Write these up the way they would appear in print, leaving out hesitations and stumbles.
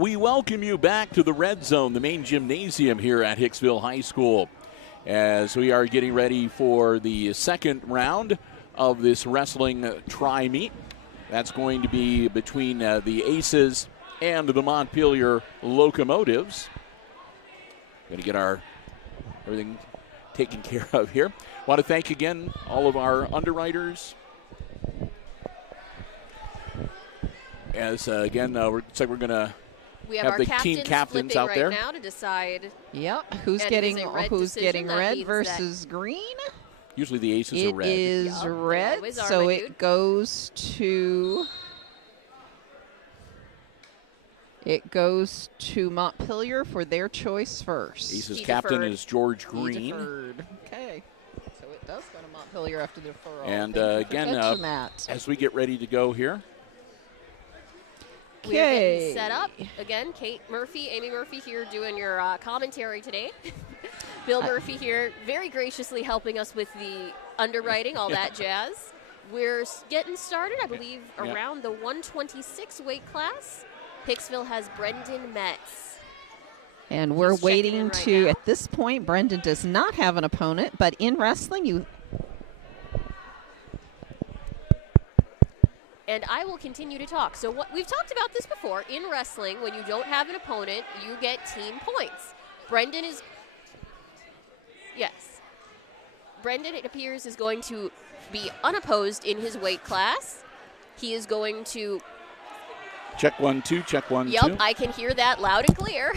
We welcome you back to the Red Zone, the main gymnasium here at Hicksville High School, as we are getting ready for the second round of this wrestling tri-meet. That's going to be between the Aces and the Montpelier Locomotives. Going to get everything taken care of here. Want to thank again all of our underwriters. As again, we're going to have the team captains out there right now to decide. Yep, who's getting red versus green? Usually the Aces are red. It is red, so it goes to Montpelier for their choice first. Aces captain is George Green. Okay, so it does go to Montpelier after the deferral. And again, as we get ready to go here. We are getting set up. Again, Kate Murphy, Amy Murphy here doing your commentary today. Bill Murphy here very graciously helping us with the underwriting, all that jazz. We're getting started, I believe, around the 126 weight class. Hicksville has Brendan Metz. And we're waiting to, at this point, Brendan does not have an opponent, but in wrestling, And I will continue to talk. So we've talked about this before. In wrestling, when you don't have an opponent, you get team points. Brendan, it appears, is going to be unopposed in his weight class. He is going to... Check 1, 2, check 1, 2. Yep, I can hear that loud and clear.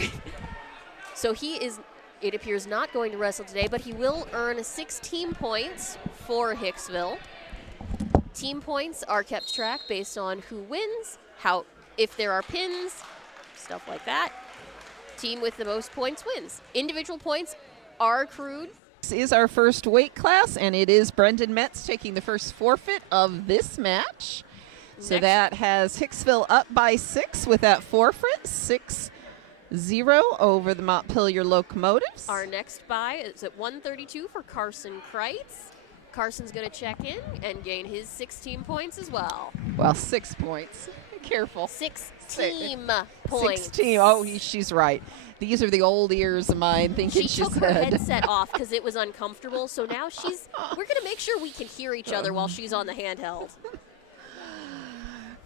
So he is, it appears, not going to wrestle today, but he will earn 6 team points for Hicksville. Team points are kept track based on who wins, if there are pins, stuff like that. Team with the most points wins. Individual points are accrued. This is our first weight class, and it is Brendan Metz taking the first forfeit of this match. So that has Hicksville up by 6 with that forfeit, 6-0 over the Montpelier Locomotives. Our next bye is at 132 for Carson Kreitz. Carson's going to check in and gain his 6 team points as well. Well, 6 points. Careful. 6 team points. 6 team. Oh, she's right. These are the old ears of mine thinking she took her headset off because it was uncomfortable. So now we're going to make sure we can hear each other while she's on the handheld.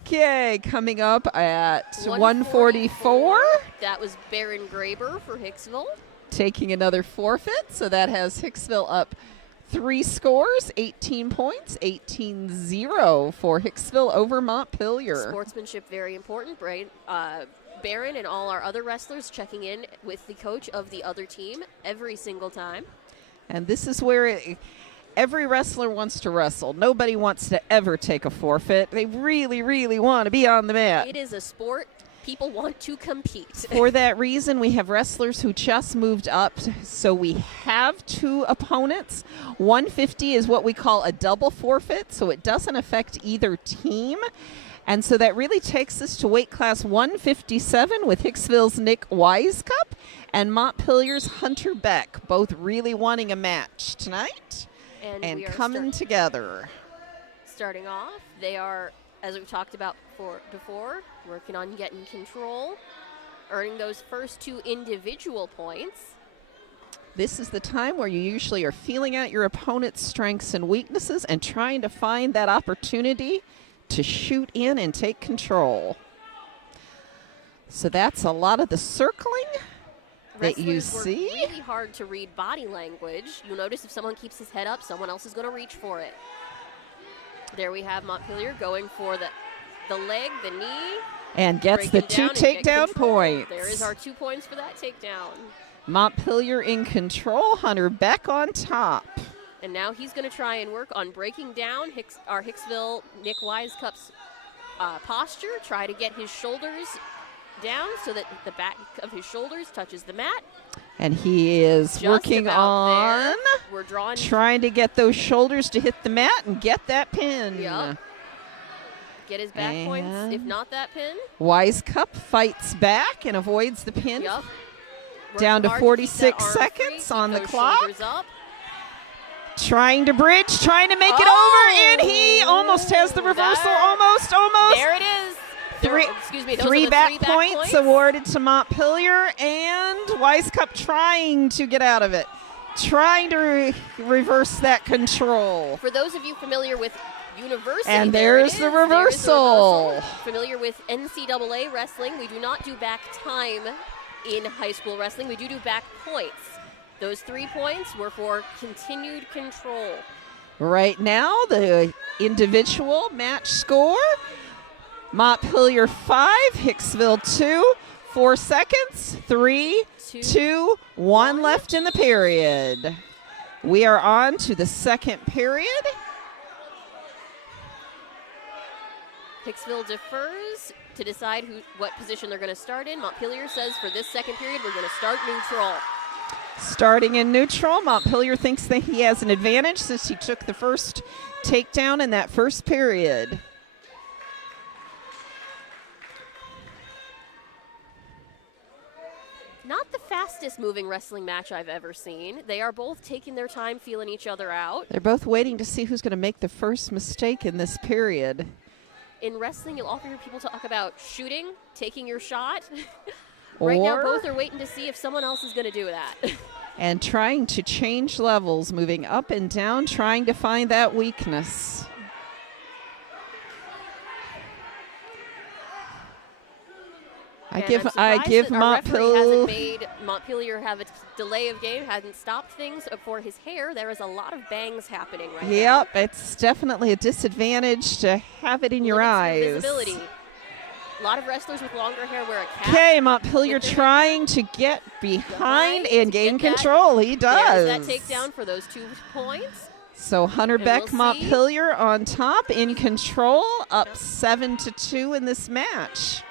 Okay, coming up at 144. That was Baron Graber for Hicksville. Taking another forfeit. So that has Hicksville up 3 scores, 18 points, 18-0 for Hicksville over Montpelier. Sportsmanship very important. Barron and all our other wrestlers checking in with the coach of the other team every single time. And this is where every wrestler wants to wrestle. Nobody wants to ever take a forfeit. They really, really want to be on the mat. It is a sport. People want to compete. For that reason, we have wrestlers who just moved up, so we have 2 opponents. 150 is what we call a double forfeit, so it doesn't affect either team. And so that really takes us to weight class 157 with Hicksville's Nick Wisecup and Montpelier's Hunter Beck, both really wanting a match tonight and coming together. Starting off, they are, as we've talked about before, working on getting control, earning those first 2 individual points. This is the time where you usually are feeling out your opponent's strengths and weaknesses and trying to find that opportunity to shoot in and take control. So that's a lot of the circling that you see. It's really hard to read body language. You'll notice if someone keeps his head up, someone else is going to reach for it. There we have Montpelier going for the leg, the knee. And gets the 2 takedown points. There is our 2 points for that takedown. Montpelier in control, Hunter Beck on top. And now he's going to try and work on breaking down our Hicksville Nick Wisecup's posture, try to get his shoulders down so that the back of his shoulders touches the mat. And he is working on trying to get those shoulders to hit the mat and get that pin. Yep. Get his back points, if not that pin. Wisecup fights back and avoids the pin. Yep. Down to 46 seconds on the clock. Trying to bridge, trying to make it over, and he almost has the reversal. Almost. There it is. Three back points awarded to Montpelier, and Wisecup trying to get out of it, trying to reverse that control. For those of you familiar with University, and there's the reversal. Familiar with NCAA wrestling, we do not do back time in high school wrestling. We do back points. Those 3 points were for continued control. Right now, the individual match score, Montpelier 5, Hicksville 2, 4 seconds, 3, 2, 1 left in the period. We are on to the second period. Hicksville defers to decide what position they're going to start in. Montpelier says for this second period, we're going to start neutral. Starting in neutral, Montpelier thinks that he has an advantage since he took the first takedown in that first period. Not the fastest moving wrestling match I've ever seen. They are both taking their time, feeling each other out. They're both waiting to see who's going to make the first mistake in this period. In wrestling, you'll often hear people talk about shooting, taking your shot. Right now, both are waiting to see if someone else is going to do that. And trying to change levels, moving up and down, trying to find that weakness. I give Montpelier have a delay of game, hasn't stopped things for his hair. There is a lot of bangs happening right now. Yep, it's definitely a disadvantage to have it in your eyes. Visibility. A lot of wrestlers with longer hair wear a cap. Okay, Montpelier trying to get behind and gain control. He does. There's that takedown for those 2 points. So Hunter Beck, Montpelier on top, in control, up 7-2 in this match.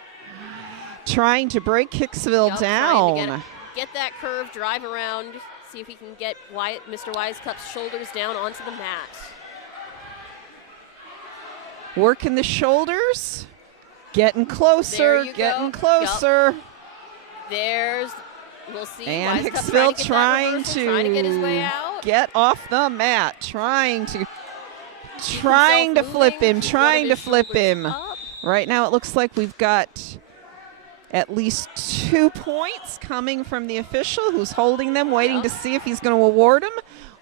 Trying to break Hicksville down. Trying to get that curve, drive around, see if he can get Mr. Wisecup's shoulders down onto the mat. Working the shoulders. Getting closer, getting closer. Yep. We'll see. And Hicksville trying to get his way out. Get off the mat, trying to flip him, Up. Right now it looks like we've got at least 2 points coming from the official who's holding them, waiting to see if he's going to award them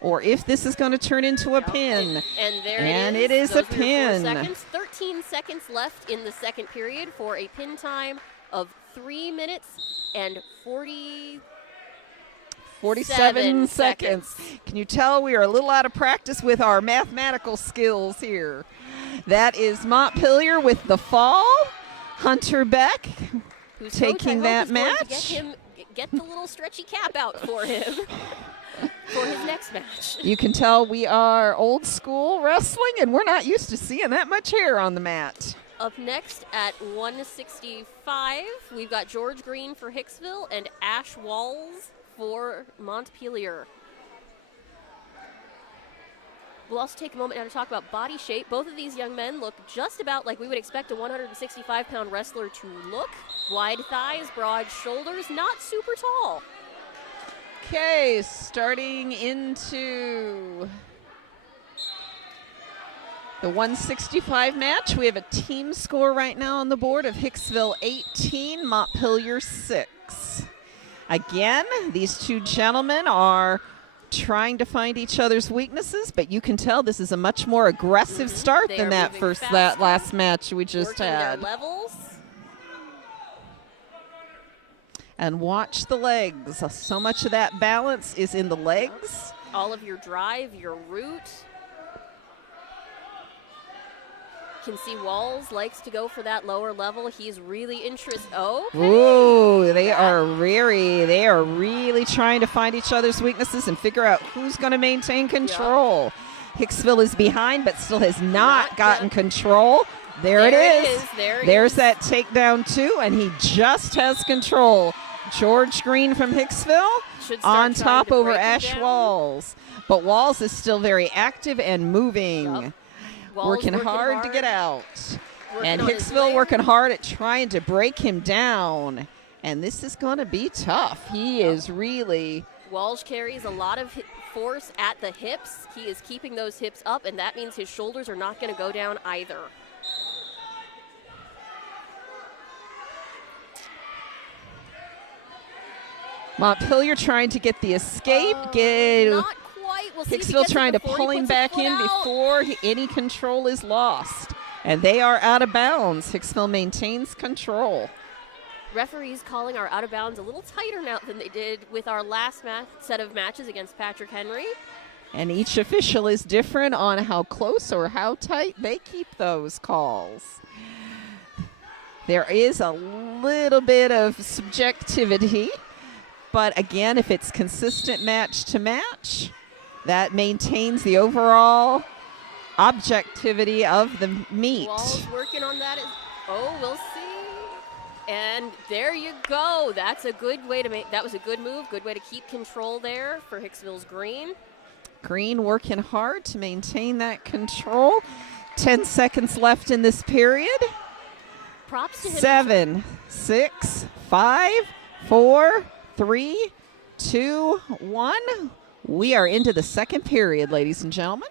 or if this is going to turn into a pin. And it is a pin. 13 seconds left in the second period for a pin time of 3 minutes and 47 seconds. Can you tell we are a little out of practice with our mathematical skills here? That is Montpelier with the fall. Hunter Beck taking that match. Get the little stretchy cap out for him. For his next match. You can tell we are old school wrestling, and we're not used to seeing that much hair on the mat. Up next at 165, we've got George Green for Hicksville and Ash Walls for Montpelier. We'll also take a moment now to talk about body shape. Both of these young men look just about like we would expect a 165-pound wrestler to look. Wide thighs, broad shoulders, not super tall. Okay, starting into the 165 match. We have a team score right now on the board of Hicksville 18, Montpelier 6. Again, these two gentlemen are trying to find each other's weaknesses, but you can tell this is a much more aggressive start than that last match we just had. Their levels. And watch the legs. So much of that balance is in the legs. All of your drive, your root. Can see Walls likes to go for that lower level. He's really interested. Ooh, they are really trying to find each other's weaknesses and figure out who's going to maintain control. Yep. Hicksville is behind, but still has not gotten control. There it is. There's that takedown too, and he just has control. George Green from Hicksville on top over Ash Walls. But Walls is still very active and moving. Yep. Working hard to get out. And Hicksville working hard at trying to break him down. And this is going to be tough. He is really... Walsh carries a lot of force at the hips. He is keeping those hips up, and that means his shoulders are not going to go down either. Montpelier trying to get the escape. Not quite. We'll see if he Hicksville gets it trying to before pull he him puts his back foot in out. before any control is lost. And they are out of bounds. Hicksville maintains control. Referees calling our out of bounds a little tighter now than they did with our last set of matches against Patrick Henry. And each official is different on how close or how tight they keep those calls. There is a little bit of subjectivity, but again, if it's consistent match to match, that maintains the overall objectivity of the meet. Walls working on that. We'll see. And there you go. That's a good way to make. That was a good move. Good way to keep control there for Hicksville's Green. Green working hard to maintain that control. 10 seconds left in this period. Props to him. 7, 6, 5, 4, 3, 2, 1. We are into the second period, ladies and gentlemen.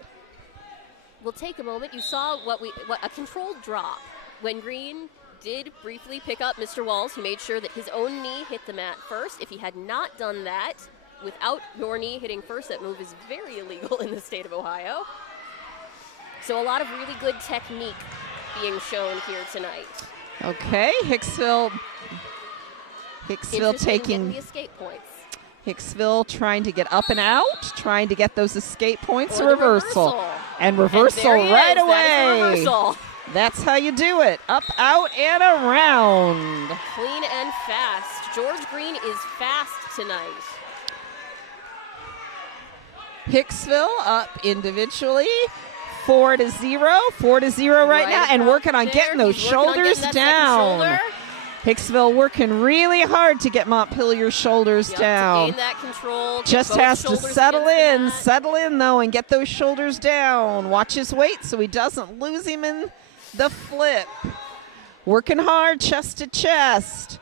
We'll take a moment. You saw what a controlled drop. When Green did briefly pick up Mr. Walls, he made sure that his own knee hit the mat first. If he had not done that, without your knee hitting first, that move is very illegal in the state of Ohio. So a lot of really good technique being shown here tonight. Okay, Hicksville taking the escape points. Hicksville trying to get up and out, trying to get those escape points. Or reversal. And reversal right away. That is a reversal. That's how you do it. Up, out, and around. Clean and fast. George Green is fast tonight. Hicksville up individually. 4-0. 4-0 right now. And working on getting those shoulders down. Hicksville working really hard to get Montpelier's shoulders down. To gain that control. Just has to settle in though, and get those shoulders down. Watch his weight so he doesn't lose him in the flip. Working hard, chest to chest.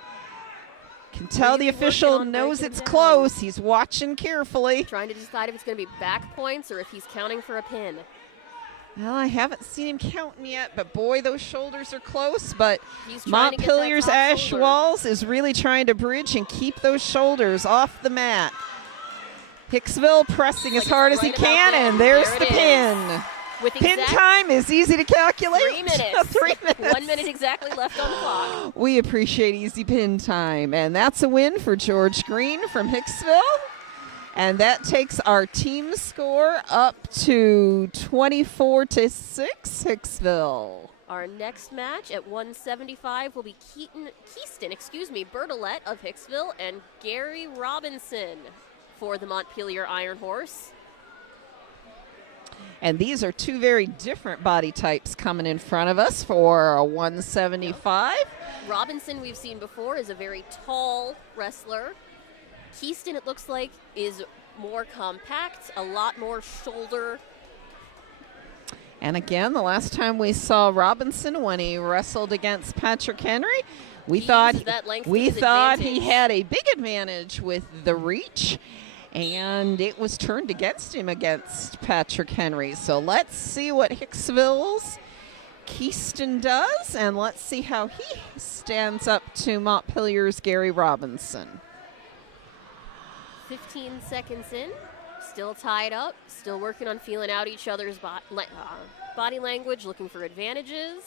Can tell the official knows it's close. He's watching carefully. Trying to decide if it's going to be back points or if he's counting for a pin. Well, I haven't seen him counting yet, but boy, those shoulders are close. But He's trying to get that Montpelier's top Ash shoulder. Walls is really trying to bridge and keep those shoulders off the mat. Hicksville pressing as hard as he can, and there's the pin. With Pin time is easy to calculate. 3 minutes. 3 minutes. 1 minute exactly left on the clock. We appreciate easy pin time, and that's a win for George Green from Hicksville. And that takes our team score up to 24-6, Hicksville. Our next match at 175 will be Keaston Bertolet of Hicksville and Gary Robinson for the Montpelier Iron Horse. And these are two very different body types coming in front of us for a 175. Robinson, we've seen before, is a very tall wrestler. Keaston, it looks like, is more compact, a lot more shoulder. And again, the last time we saw Robinson when he wrestled against Patrick Henry, we thought he had a big advantage with the reach, and it was turned against him against Patrick Henry. So let's see what Hicksville's Keaston does, and let's see how he stands up to Montpelier's Gary Robinson. 15 seconds in, still tied up, still working on feeling out each other's body language, looking for advantages.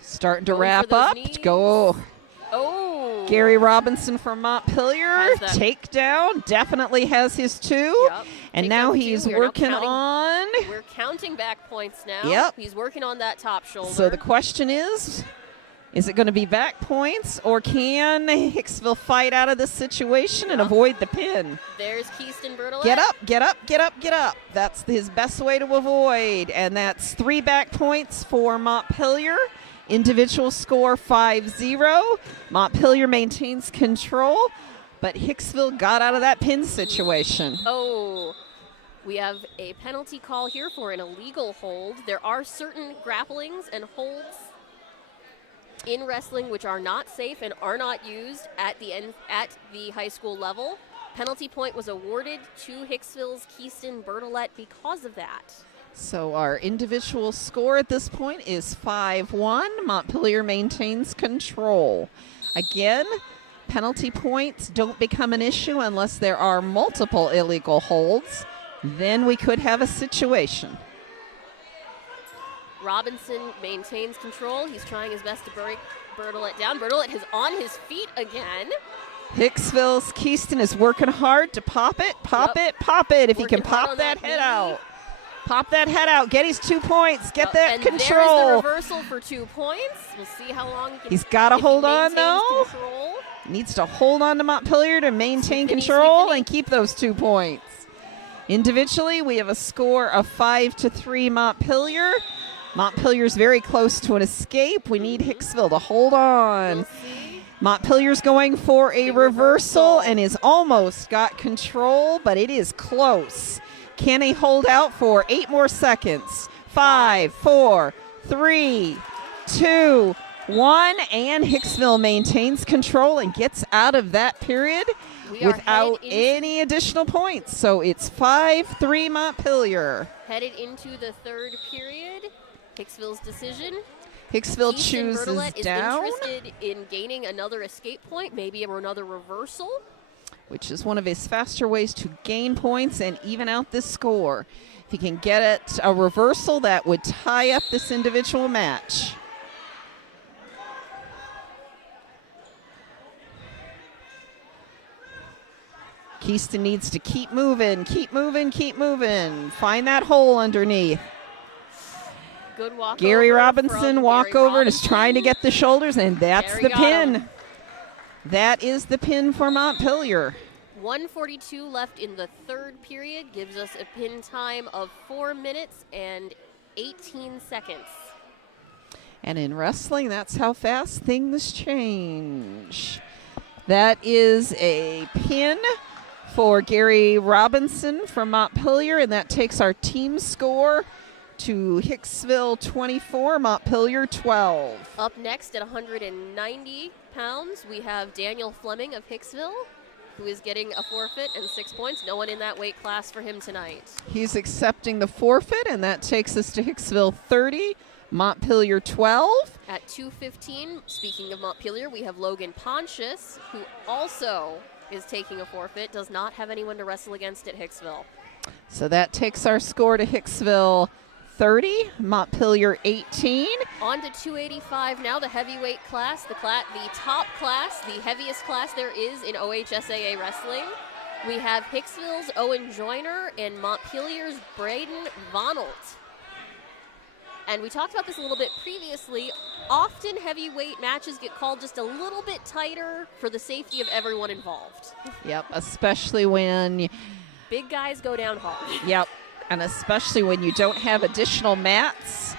Starting to wrap up. Go. Oh. Gary Robinson from Montpelier. Takedown. Definitely has his two. Yep. And now he's working on. We're counting back points now. Yep. He's working on that top shoulder. So the question is it going to be back points, or can Hicksville fight out of this situation and avoid the pin? There's Keaston Bertolet. Get up, get up, get up, get up. That's his best way to avoid. And that's 3 back points for Montpelier. Individual score 5-0. Montpelier maintains control, but Hicksville got out of that pin situation. Oh, we have a penalty call here for an illegal hold. There are certain grapplings and holds in wrestling which are not safe and are not used at the high school level. Penalty point was awarded to Hicksville's Keaston Bertolet because of that. So our individual score at this point is 5-1. Montpelier maintains control. Again, Penalty points don't become an issue unless there are multiple illegal holds. Then we could have a situation. Robinson maintains control. He's trying his best to break Bertolet down. Bertolet is on his feet again. Hicksville's Keyston is working hard to pop it, pop it. If he can pop that head out. Pop that head out. Get his 2 points. Get that and control. There's the reversal for 2 points. We'll see how long he can. He's got to hold on, though. Control. Needs to hold on to Montpelier to maintain control and keep those 2 points. Individually, we have a score of 5-3 Montpelier. Montpelier's very close to an escape. We need Hicksville to hold on. We'll see. Montpelier's going for a reversal and is almost got control, but it is close. Can he hold out for 8 more seconds? 5, 4, 3, 2, 1, and Hicksville maintains control and gets out of that period without any additional points. So it's 5-3 Montpelier. Headed into the 3rd period. Hicksville's decision. Hicksville chooses down. Is interested in gaining another escape point, maybe another reversal, which is one of his faster ways to gain points and even out this score. If he can get it a reversal, that would tie up this individual match. Keyston needs to keep moving. Find that hole underneath. Good walk. Gary Robinson walk over and is trying to get the shoulders, and that's the pin. That is the pin for Montpelier. 1:42 left in the 3rd period gives us a pin time of 4 minutes and 18 seconds. And in wrestling, that's how fast things change. That is a pin for Gary Robinson from Montpelier, and that takes our team score to Hicksville 24, Montpelier 12. Up next at 190 pounds, we have Daniel Fleming of Hicksville, who is getting a forfeit and 6 points. No one in that weight class for him tonight. He's accepting the forfeit, and that takes us to Hicksville 30, Montpelier 12. At 2:15, speaking of Montpelier, we have Logan Pontius, who also is taking a forfeit, does not have anyone to wrestle against at Hicksville. So that takes our score to Hicksville 30, Montpelier 18. On to 285 now, the heavyweight class, the top class, the heaviest class there is in OHSAA wrestling. We have Hicksville's Owen Joyner and Montpelier's Braden Vonalt. And we talked about this a little bit previously. Often heavyweight matches get called just a little bit tighter for the safety of everyone involved. Yep, especially when big guys go down hard. Yep. And especially when you don't have additional mats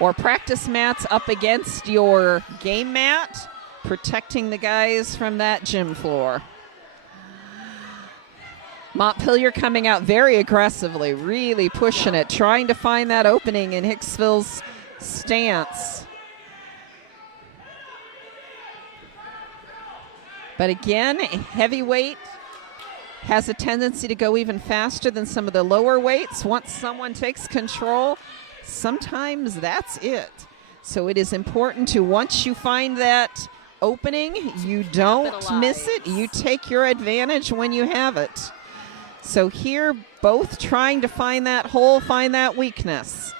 or practice mats up against your game mat, protecting the guys from that gym floor. Montpelier coming out very aggressively, really pushing it, trying to find that opening in Hicksville's stance. But again, heavyweight has a tendency to go even faster than some of the lower weights. Once someone takes control, sometimes that's it. So it is important to, once you find that opening, you don't miss it. You take your advantage when you have it. So here, both trying to find that hole, find that weakness.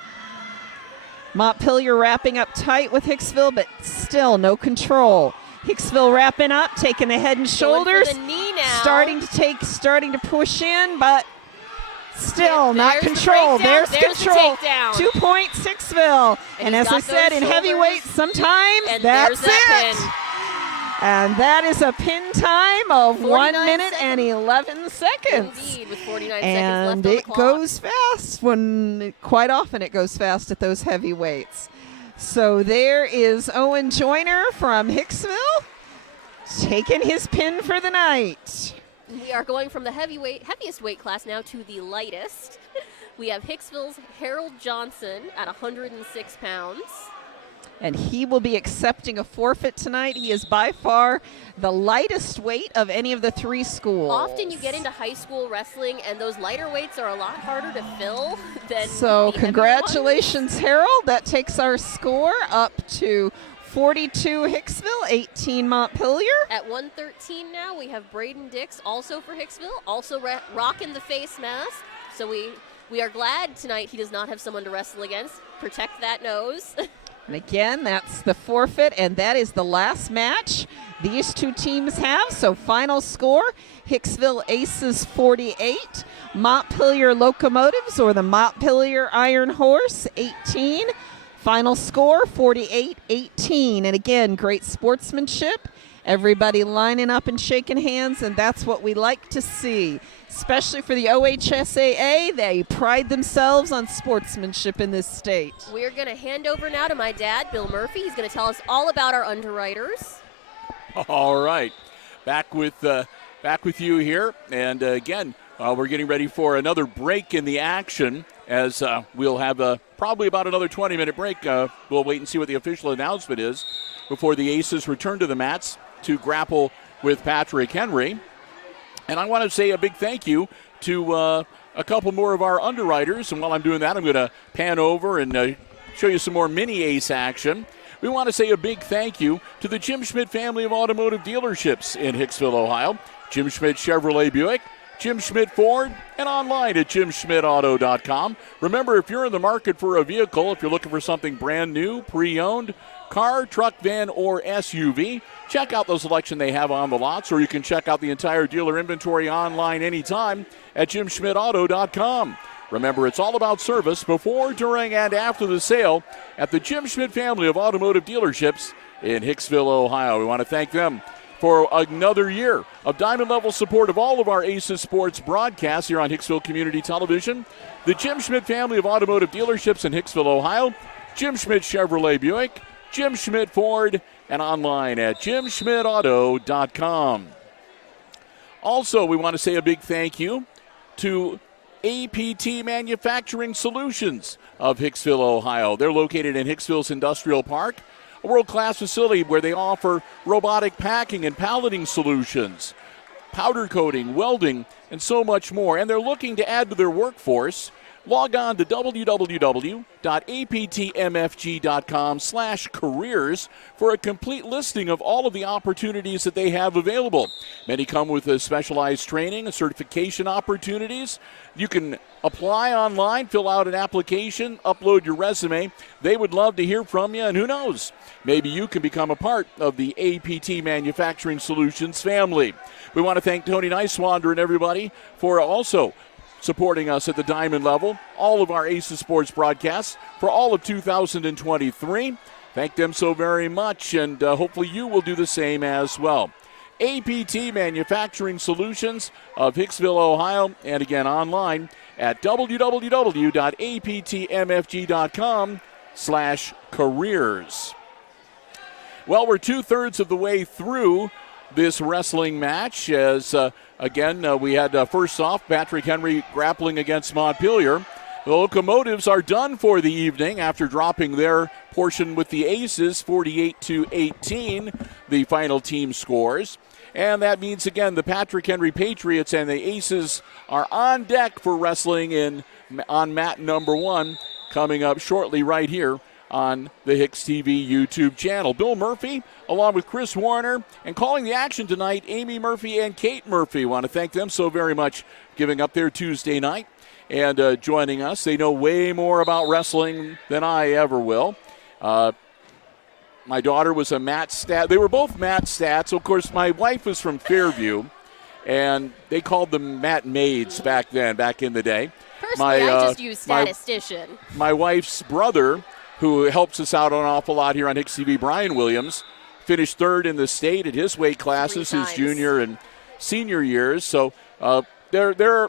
Montpelier wrapping up tight with Hicksville, but still no control. Hicksville wrapping up, taking the head and shoulders, starting to push in, but still not control. There's control. 2 points, Hicksville. And as I said, in heavyweight, sometimes that's it. And that is a pin time of 1 minute and 11 seconds. Indeed, with 49 and seconds left on the clock. Goes fast quite often it goes fast at those heavyweights. So there is Owen Joyner from Hicksville taking his pin for the night. We are going from the heaviest weight class now to the lightest. We have Hicksville's Harold Johnson at 106 pounds. And he will be accepting a forfeit tonight. He is by far the lightest weight of any of the 3 schools. Often you get into high school wrestling, and those lighter weights are a lot harder to fill than so congratulations, Harold. That takes our score up to 42 Hicksville, 18 Montpelier. At 113 now, we have Braden Dix, also for Hicksville, also rocking the face mask. So we are glad tonight he does not have someone to wrestle against. Protect that nose. And again, that's the forfeit, and that is the last match these two teams have. So final score, Hicksville Aces 48, Montpelier Locomotives, or the Montpelier Iron Horse, 18. Final score, 48-18. And again, great sportsmanship. Everybody lining up and shaking hands, and that's what we like to see. Especially for the OHSAA, they pride themselves on sportsmanship in this state. We're going to hand over now to my dad, Bill Murphy. He's going to tell us all about our underwriters. All right, back with you here, and again, we're getting ready for another break in the action, as we'll have probably about another 20-minute break. We'll wait and see what the official announcement is before the Aces return to the mats to grapple with Patrick Henry. And I want to say a big thank you to a couple more of our underwriters. And while I'm doing that, I'm going to pan over and show you some more mini ace action. We want to say a big thank you to the Jim Schmidt family of automotive dealerships in Hicksville, Ohio. Jim Schmidt Chevrolet Buick, Jim Schmidt Ford, and online at jimschmidtauto.com. Remember, if you're in the market for a vehicle, if you're looking for something brand new, pre-owned, car, truck, van, or SUV, check out the selection they have on the lots, or you can check out the entire dealer inventory online anytime at jimschmidtauto.com. Remember, it's all about service before, during, and after the sale at the Jim Schmidt family of automotive dealerships in Hicksville, Ohio. We want to thank them for another year of diamond-level support of all of our Aces Sports broadcasts here on Hicksville Community Television. The Jim Schmidt family of automotive dealerships in Hicksville, Ohio, Jim Schmidt Chevrolet Buick, Jim Schmidt Ford, and online at jimschmidtauto.com. Also, we want to say a big thank you to APT Manufacturing Solutions of Hicksville, Ohio. They're located in Hicksville's Industrial Park, a world-class facility where they offer robotic packing and palleting solutions, powder coating, welding, and so much more. And they're looking to add to their workforce. Log on to www.aptmfg.com/careers for a complete listing of all of the opportunities that they have available. Many come with a specialized training and certification opportunities. You can apply online, fill out an application, upload your resume. They would love to hear from you, and who knows, maybe you can become a part of the APT Manufacturing Solutions family. We want to thank Tony Nicewander and everybody for also supporting us at the diamond level, all of our Aces Sports broadcasts for all of 2023. Thank them so very much, and hopefully you will do the same as well. APT Manufacturing Solutions of Hicksville, Ohio, and again online at www.aptmfg.com/careers. Well, we're 2/3 of the way through this wrestling match as, we had first off Patrick Henry grappling against Montpelier. The Locomotives are done for the evening after dropping their portion with the Aces, 48-18, the final team scores. And that means, again, the Patrick Henry Patriots and the Aces are on deck for wrestling on mat number 1 coming up shortly right here on the HIX-TV YouTube channel. Bill Murphy, along with Chris Warner, and calling the action tonight, Amy Murphy and Kate Murphy. Want to thank them so very much giving up their Tuesday night and joining us. They know way more about wrestling than I ever will. My daughter was a mat stat. They were both mat stats. Of course, my wife was from Fairview, and they called them mat maids back then, back in the day. Personally, I just use statistician. My wife's brother, who helps us out an awful lot here on HIX-TV, Brian Williams, finished 3rd in the state at his weight classes his junior and senior years. So the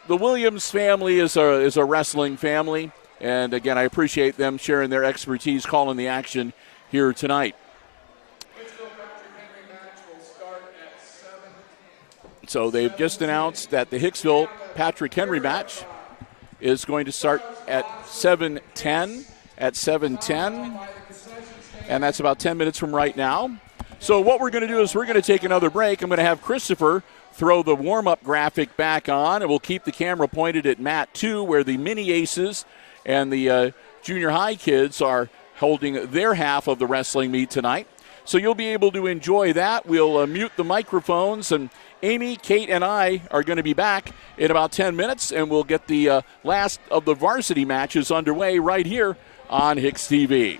Williams family is a wrestling family. And, again, I appreciate them sharing their expertise, calling the action here tonight. So they've just announced that the Hicksville Patrick Henry match is going to start at 7:10. At 7:10, and that's about 10 minutes from right now. So what we're going to do is we're going to take another break. I'm going to have Christopher throw the warm-up graphic back on, and we'll keep the camera pointed at mat 2 where the mini aces and the junior high kids are holding their half of the wrestling meet tonight. So you'll be able to enjoy that. We'll mute the microphones, and Amy, Kate, and I are going to be back in about 10 minutes, and we'll get the last of the varsity matches underway right here on HIX-TV.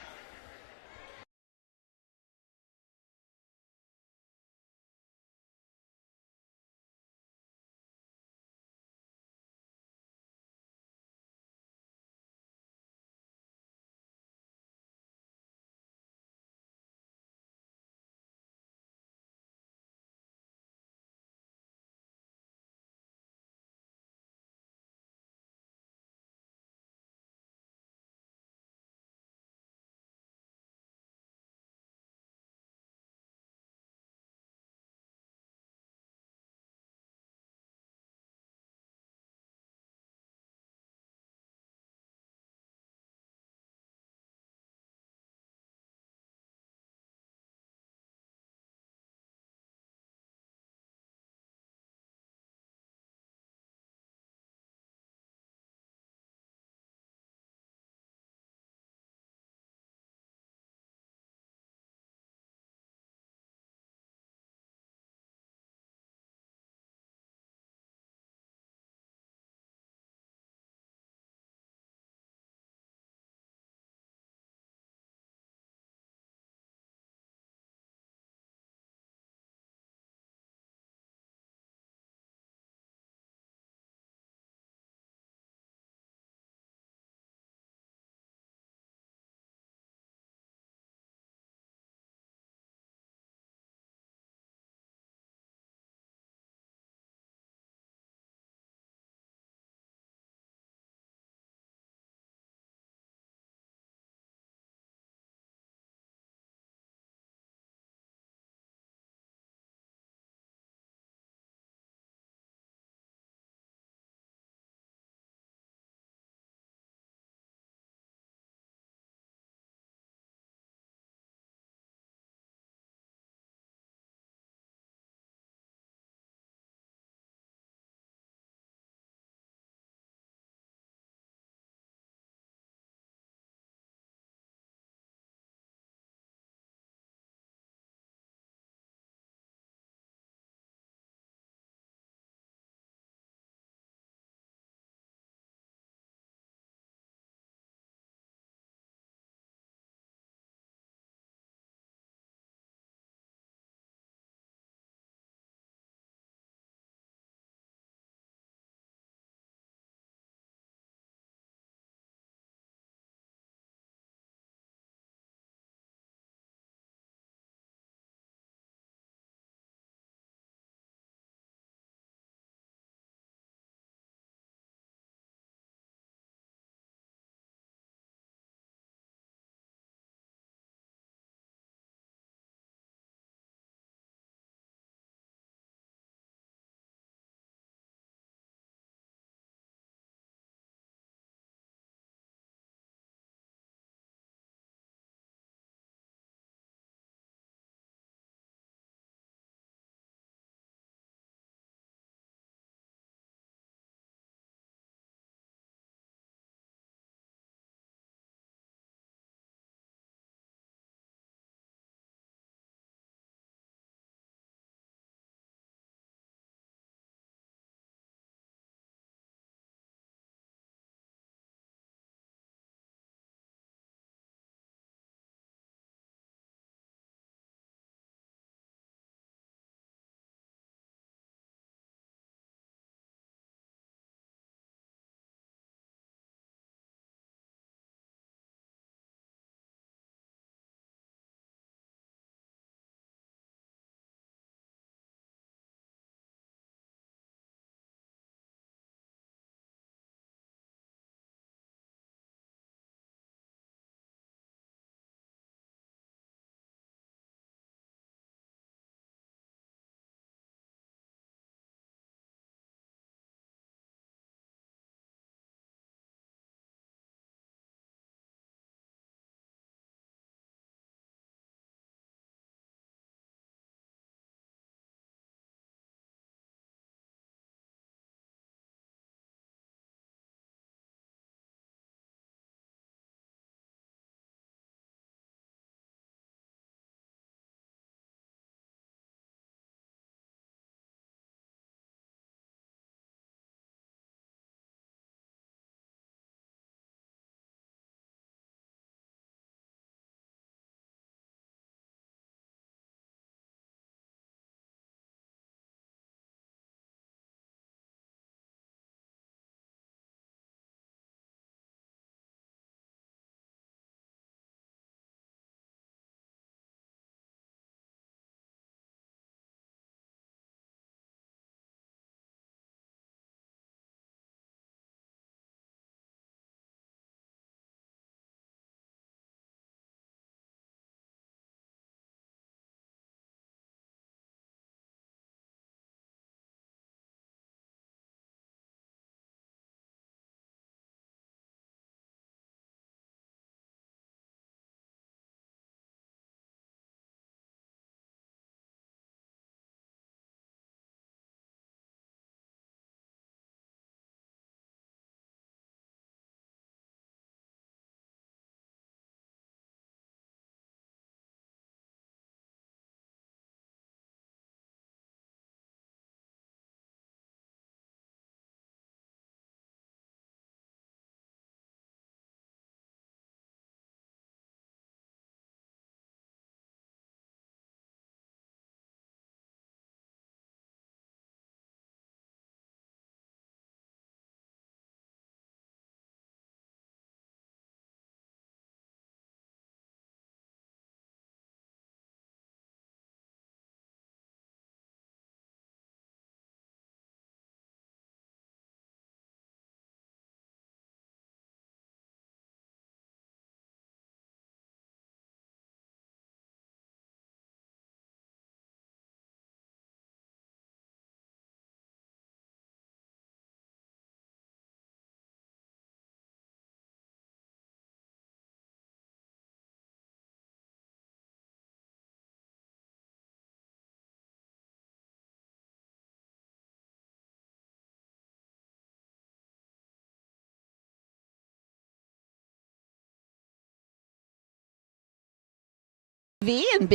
HIX-TV and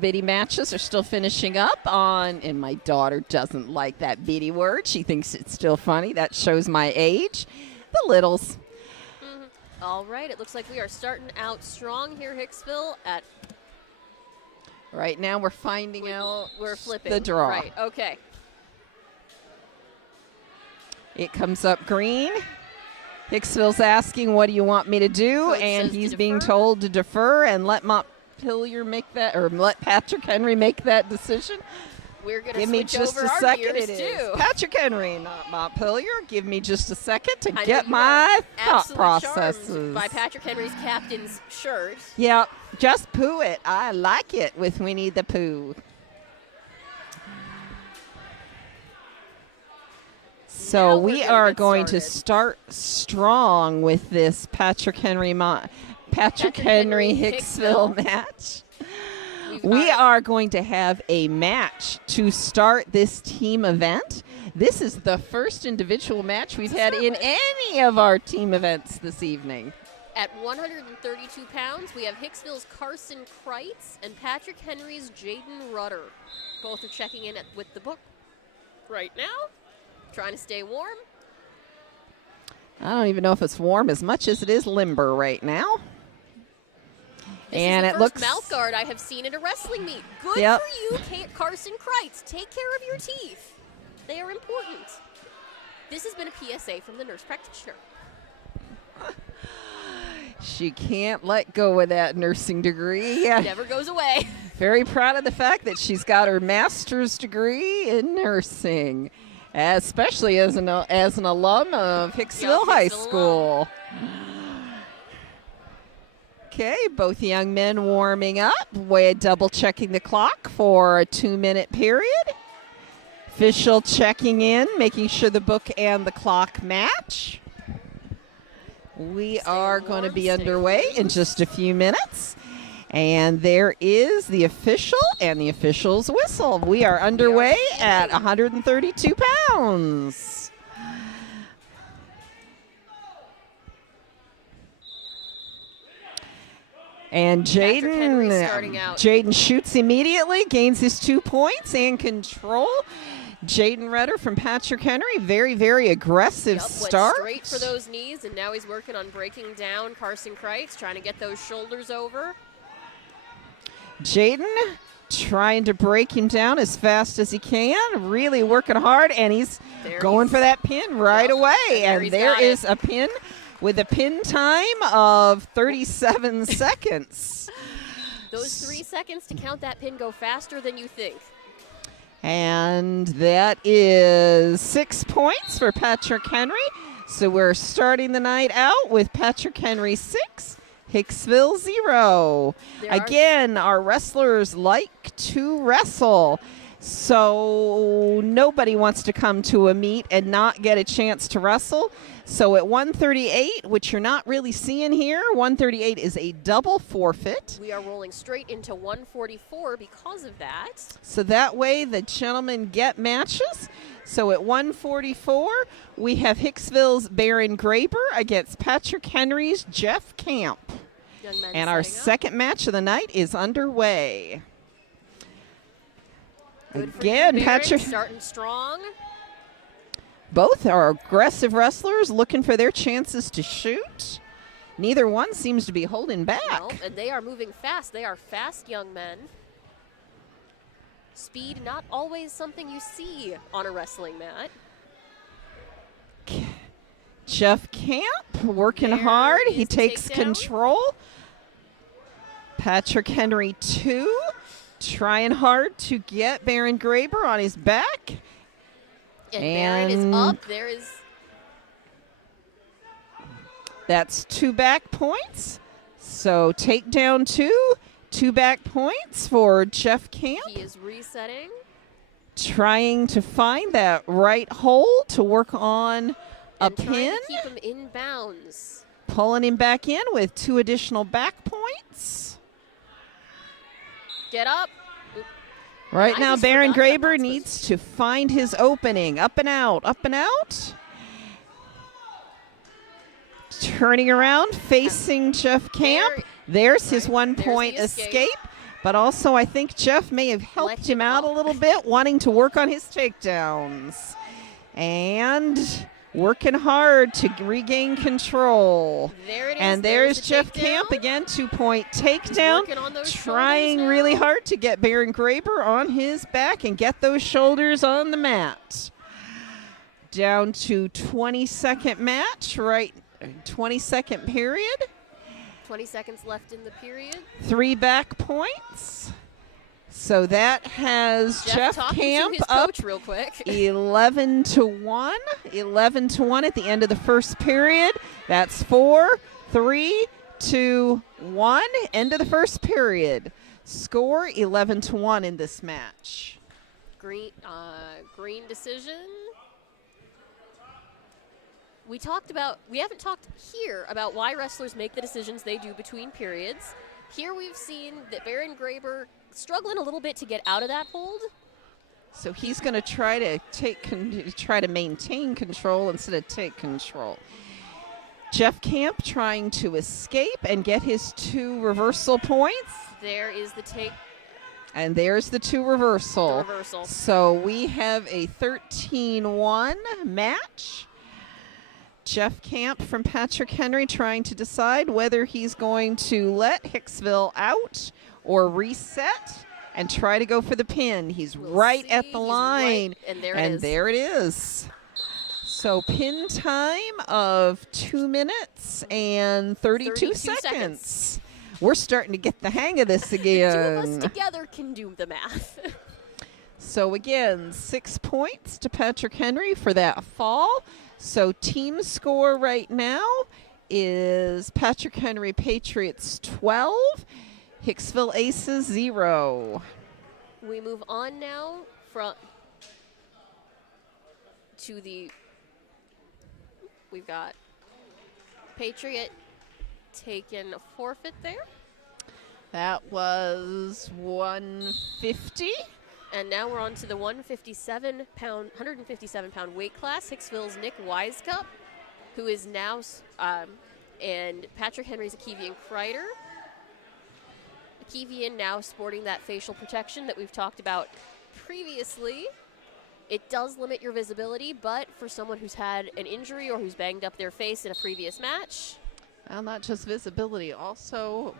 Biddy matches are still finishing up on, and my daughter doesn't like that Biddy word. She thinks it's still funny. That shows my age. The littles. All right, it looks like we are starting out strong here, Hicksville. Right now we're finding out we're flipping the draw. Right, okay. It comes up green. Hicksville's asking, what do you want me to do? Coach And says he's to being defer. told to defer and let Montpelier make that, or let Patrick Henry make that decision. We're going to Give me switch just over a our second. gears, It is too. Patrick Henry, not Montpelier. Give me just a second to I know get you my are thought absolutely charmed processes. by Patrick Henry's captain's shirt. Yeah, just poo it. I like it with Winnie the Pooh. So Now we're we gonna are get going to started. start strong with this Patrick Henry Hicksville match. We are going to have a match to start this team event. This is the first individual match we've had in any of our team events this evening. At 132 pounds, we have Hicksville's Carson Kreitz and Patrick Henry's Jaden Rudder. Both are checking in with the book right now, trying to stay warm. I don't even know if it's warm as much as it is limber right now. This And is it the looks first mouth guard I have seen at a wrestling meet. Good Yep. for you, Carson Kreitz. Take care of your teeth. They are important. This has been a PSA from the nurse practitioner. she can't let go of that nursing degree. Yeah. Never goes away. Very proud of the fact that she's got her master's degree in nursing, especially as an alum of Hicksville High Hicksville School. Okay, both young men warming up. We're double checking the clock for a 2-minute period. Official checking in, making sure the book and the clock match. We are going to be underway in just a few minutes. And there is the official and the official's whistle. We are underway at 132 pounds. And Patrick Henry starting out. Jaden shoots immediately, gains his 2 points and control. Jaden Rudder from Patrick Henry, very, very aggressive start. Went straight for those knees, and now he's working on breaking down Carson Kreitz, trying to get those shoulders over. Jaden trying to break him down as fast as he can, really working hard, and he's going for that pin right away. And there is a pin with a pin time of 37 seconds. Those 3 seconds to count that pin go faster than you think. And that is 6 points for Patrick Henry. So we're starting the night out with Patrick Henry 6, Hicksville 0. Again, our wrestlers like to wrestle. So nobody wants to come to a meet and not get a chance to wrestle. So at 138, which you're not really seeing here, 138 is a double forfeit. We are rolling straight into 144 because of that. So that way the gentlemen get matches. So at 144, we have Hicksville's Baron Graber against Patrick Henry's Jeff Camp. And our second match of the night is underway. Again, Patrick starting strong. Both are aggressive wrestlers looking for their chances to shoot. Neither one seems to be holding back. No, and they are moving fast. They are fast young men. Speed, not always something you see on a wrestling mat. Jeff Camp working hard. He takes control. Patrick Henry 2 trying hard to get Baron Graber on his back. And Baron is up. There is. That's 2 back points. So takedown 2 back points for Jeff Camp. He is resetting. Trying to find that right hole to work on a pin. Trying to keep him in bounds. Pulling him back in with 2 additional back points. Get up. Right now, Baron Graber needs to find his opening. Up and out, up and out. Turning around, facing Jeff Camp. There's his Right. 1 There's the point escape. escape. But also, I think Jeff may have helped Let him him out a off. little bit, wanting to work on his takedowns. And working hard to regain control. There it is. And there's the Jeff takedown. Camp again, 2-point takedown. Working on those Trying shoulders really now. hard to get Baron Graber on his back and get those shoulders on the mat. Down to 20-second match, right? 20-second period. 20 seconds left in the period. 3 back points. So that has Jeff talking Camp to his up coach real quick. 11-1. 11-1 at the end of the first period. That's 4, 3, 2, 1. End of the first period. Score 11-1 in this match. Green decision. We haven't talked here about why wrestlers make the decisions they do between periods. Here we've seen that Baron Graber struggling a little bit to get out of that hold. So he's going to try to maintain control instead of take control. Jeff Camp trying to escape and get his 2 reversal points. There is the take. And there's the 2 reversal. The reversal. So we have a 13-1 match. Jeff Camp from Patrick Henry trying to decide whether he's going to let Hicksville out or reset and try to go for the pin. He's We'll right see. at the He's line. right, and there it is. There it is. So pin time of 2 minutes and 32 seconds. We're starting to get the hang of this The again. 2 of us together can do the math. So again, 6 points to Patrick Henry for that fall. So team score right now is Patrick Henry Patriots 12, Hicksville Aces 0. We move on now we've got Patriot taking a forfeit there. That was 150. And now we're on to the 157 pound weight class. Hicksville's Nick Wisecup, who is now, and Patrick Henry's Akivian Kreider. Akivian now sporting that facial protection that we've talked about previously. It does limit your visibility, but for someone who's had an injury or who's banged up their face in a previous match. Well, not just visibility, also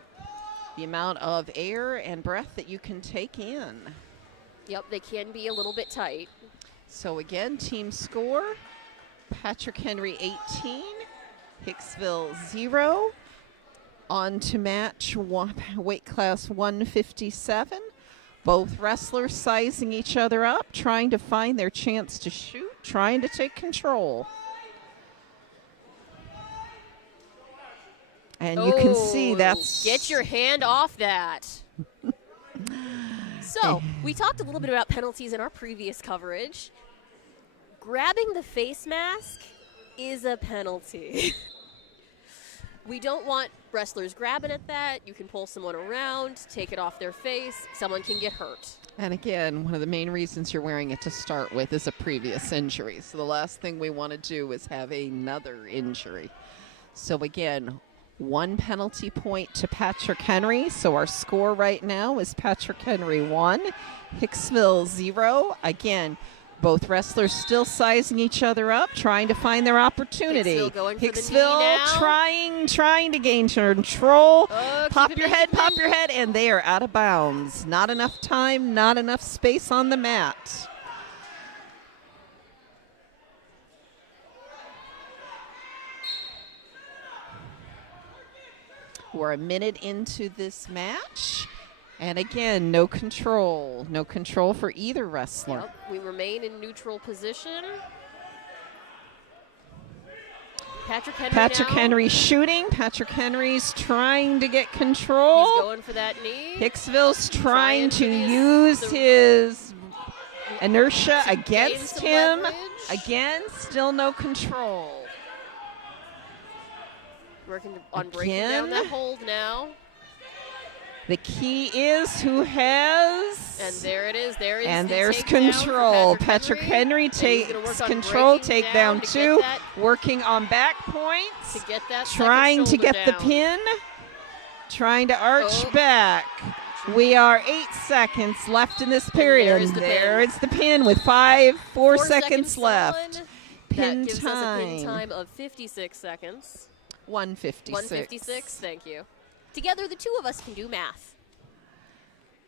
the amount of air and breath that you can take in. Yep, they can be a little bit tight. So again, team score, Patrick Henry 18, Hicksville 0. On to match weight class 157. Both wrestlers sizing each other up, trying to find their chance to shoot, trying to take control. And you can see that's... Get your hand off that. So, we talked a little bit about penalties in our previous coverage. Grabbing the face mask is a penalty. We don't want wrestlers grabbing at that. You can pull someone around, take it off their face. Someone can get hurt. And again, one of the main reasons you're wearing it to start with is a previous injury. So the last thing we want to do is have another injury. So again, 1 penalty point to Patrick Henry. So our score right now is Patrick Henry 1, Hicksville 0. Again, both wrestlers still sizing each other up, trying to find their opportunity. Hicksville going for the knee Hicksville now. trying to gain control. Oh, Pop keep it your in, head, keep it pop in. your head, and they are out of bounds. Not enough time, not enough space on the mat. We're a minute into this match. And again, no control. No control for either wrestler. Yep, we remain in neutral position. Patrick Henry now. Shooting. Patrick Henry's trying to get control. He's going for that knee. Hicksville's trying to for use his inertia to gain against some him. leverage. Again, still no control. Working on breaking down Again. that hold now. The key is who has... And there it is. There is And the there's takedown for control. Patrick Henry And he's gonna takes work on control, breaking takedown down to 2, get that- working on back points, To get that trying to second get shoulder the down. pin. trying to arch back. We are 8 seconds left in this period. And there pin. is the pin with 4 seconds on. left. Pin That gives time. us a pin time of 56 seconds. 156. 156, thank you. Together, the two of us can do math.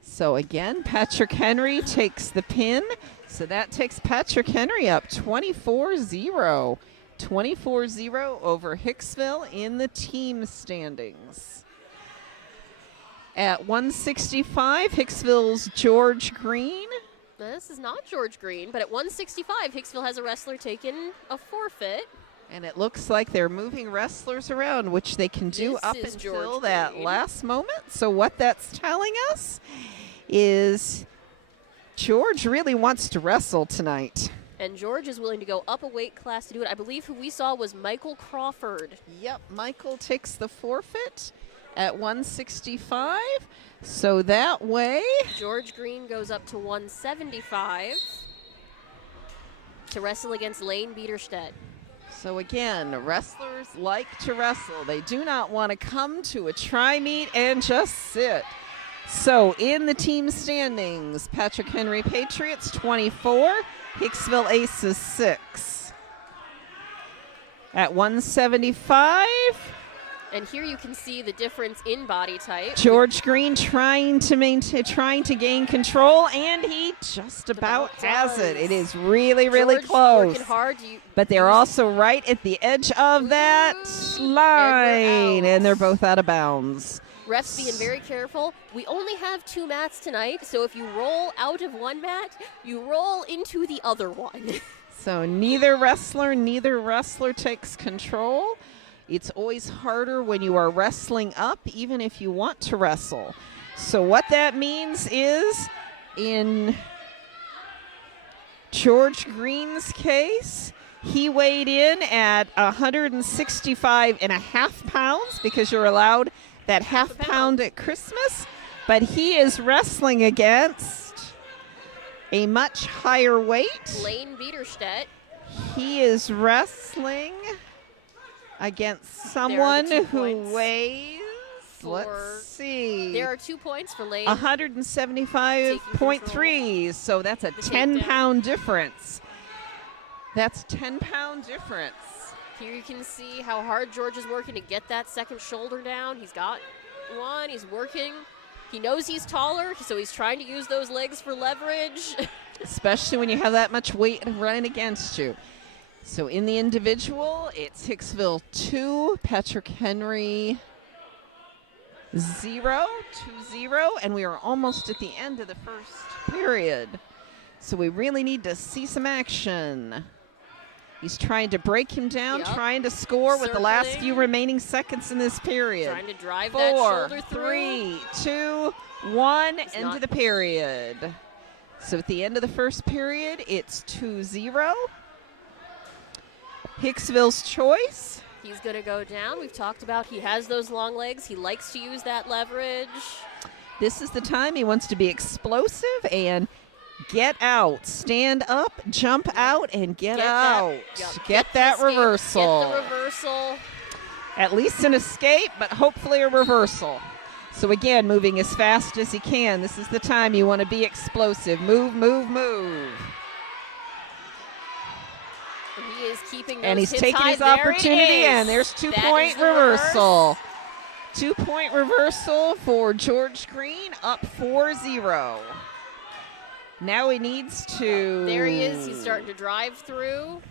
So again, Patrick Henry takes the pin. So that takes Patrick Henry up 24-0. 24-0 over Hicksville in the team standings. At 165, Hicksville's George Green. This is not George Green, but at 165, Hicksville has a wrestler taking a forfeit. And it looks like they're moving wrestlers around, which they can do This up is until George that Green. last moment. So what that's telling us is George really wants to wrestle tonight. And George is willing to go up a weight class to do it. I believe who we saw was Michael Crawford. Yep, Michael takes the forfeit at 165. So that way, George Green goes up to 175 to wrestle against Lane Biederstedt. so again, wrestlers like to wrestle. They do not want to come to a tri-meet and just sit. So in the team standings, Patrick Henry Patriots 24, Hicksville Aces 6. At 175, And here you can see the difference in body type. George Green trying to gain control, and he just about has it. It is really, really George close. working hard. But they're also right at the edge of that line, and they're both out of bounds. Refs being very careful. We only have 2 mats tonight, so if you roll out of one mat, you roll into the other one. So neither wrestler takes control. It's always harder when you are wrestling up, even if you want to wrestle. So what that means is, in George Green's case, he weighed in at 165.5 pounds because you're allowed that half pound at Christmas, but he is wrestling against a much higher weight. Lane Biederstedt. He is wrestling against someone There are the 2 who points weighs, for- let's see, There are 2 points for Lane. 175.3, so that's a The 10-pound difference. That's 10-pound difference. Here you can see how hard George is working to get that second shoulder down. He's got one. He's working. He knows he's taller, so he's trying to use those legs for leverage. Especially when you have that much weight running against you. So in the individual, it's Hicksville 2, Patrick Henry 0, 2-0, and we are almost at the end of the first period. So we really need to see some action. He's trying to break him down, Yep. trying to score with the last Circling. few remaining seconds in this period. Trying to drive that 4, shoulder through. 3, 2, 1, He's end not- of the period. So at the end of the first period, it's 2-0. Hicksville's choice. He's going to go down. We've talked about he has those long legs. He likes to use that leverage. This is the time he wants to be explosive and get out. Stand up, jump out, and get out. Get that the escape, reversal. Get the reversal. At least an escape, but hopefully a reversal. So again, moving as fast as he can. This is the time you want to be explosive. Move, move, move. He is keeping those And he's hips taking high. his There it opportunity, is. and there's That 2-point is the reverse. reversal. 2-point reversal for George Green, up 4-0. Now he needs to... There he is. He's starting to drive through.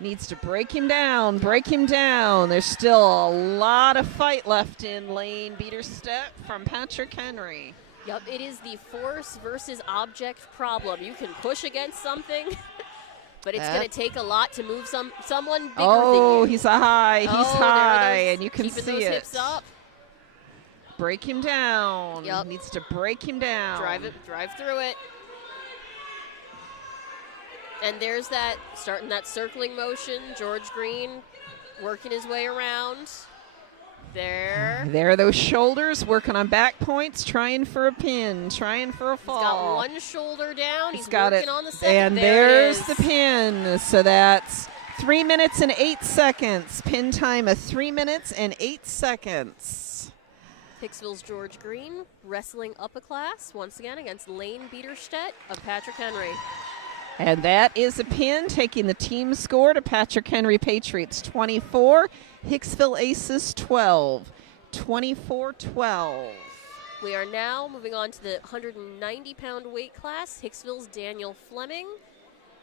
Needs to break him down, break him down. There's still a lot of fight left in Lane Biederstedt from Patrick Henry. Yep, it is the force versus object problem. You can push against something, but it's going to take a lot to move someone bigger than you. He's high, he's Oh, there are high, those- and you can keeping see those it. hips up. Break him down. Yep. Needs to break him down. Drive through it. And there's that, starting that circling motion. George Green working his way around. There. There are those shoulders working on back points, trying for a pin, trying for a fall. He's got one shoulder down. He's got working it. on the second. And there it there's is. the pin. So that's 3 minutes and 8 seconds. Pin time of 3 minutes and 8 seconds. Hicksville's George Green wrestling up a class once again against Lane Biederstedt of Patrick Henry. And that is a pin, taking the team score to Patrick Henry Patriots 24, Hicksville Aces 12, 24-12. We are now moving on to the 190-pound weight class. Hicksville's Daniel Fleming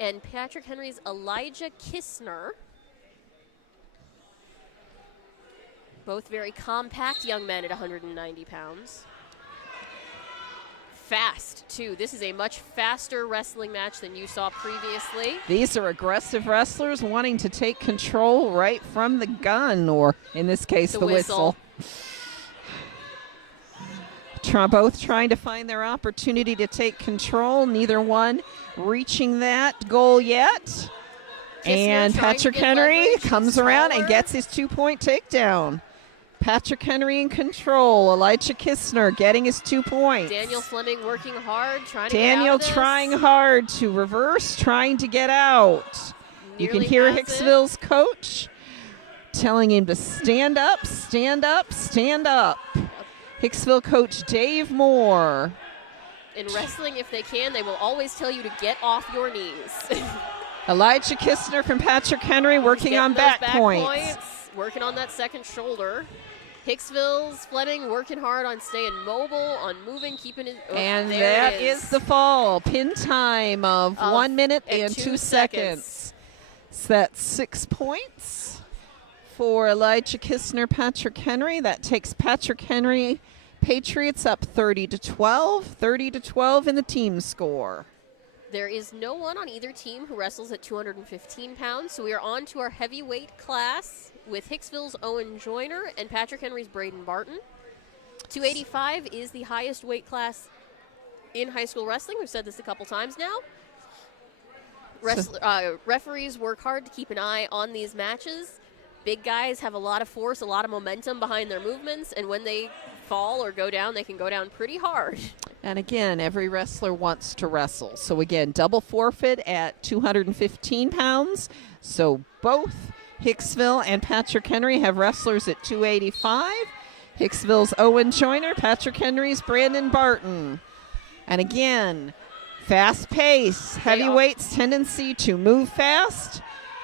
and Patrick Henry's Elijah Kistner. Both very compact young men at 190 pounds. Fast, too. This is a much faster wrestling match than you saw previously. These are aggressive wrestlers wanting to take control right from the gun, or in this case, the whistle. Both trying to find their opportunity to take control. Neither one reaching that goal yet. And Patrick Henry comes around and gets his 2-point takedown. Patrick Henry in control. Elijah Kistner getting his 2 points. Daniel Fleming working hard, trying to Daniel get out of this. trying hard to reverse, trying to get out. You can hear Hicksville's coach telling him to stand up, stand up, stand up. Hicksville coach Dave Moore. In wrestling, if they can, they will always tell you to get off your knees. Elijah Kistner from Patrick Henry working on back points. Working on that second shoulder. Hicksville's Fleming working hard on staying mobile, on moving, keeping it. And that is the fall. Pin time of 1 minute and 2 seconds. So that's 6 points for Elijah Kistner, Patrick Henry. That takes Patrick Henry Patriots up 30-12, 30-12 in the team score. There is no one on either team who wrestles at 215 pounds, so we are on to our heavyweight class with Hicksville's Owen Joyner and Patrick Henry's Braden Barton. 285 is the highest weight class in high school wrestling. We've said this a couple times now. Referees work hard to keep an eye on these matches. Big guys have a lot of force, a lot of momentum behind their movements, and when they fall or go down, they can go down pretty hard. And again, every wrestler wants to wrestle. So again, double forfeit at 215 pounds. So both Hicksville and Patrick Henry have wrestlers at 285. Hicksville's Owen Joyner, Patrick Henry's Brandon Barton. And again, fast pace, heavyweights tendency to move fast,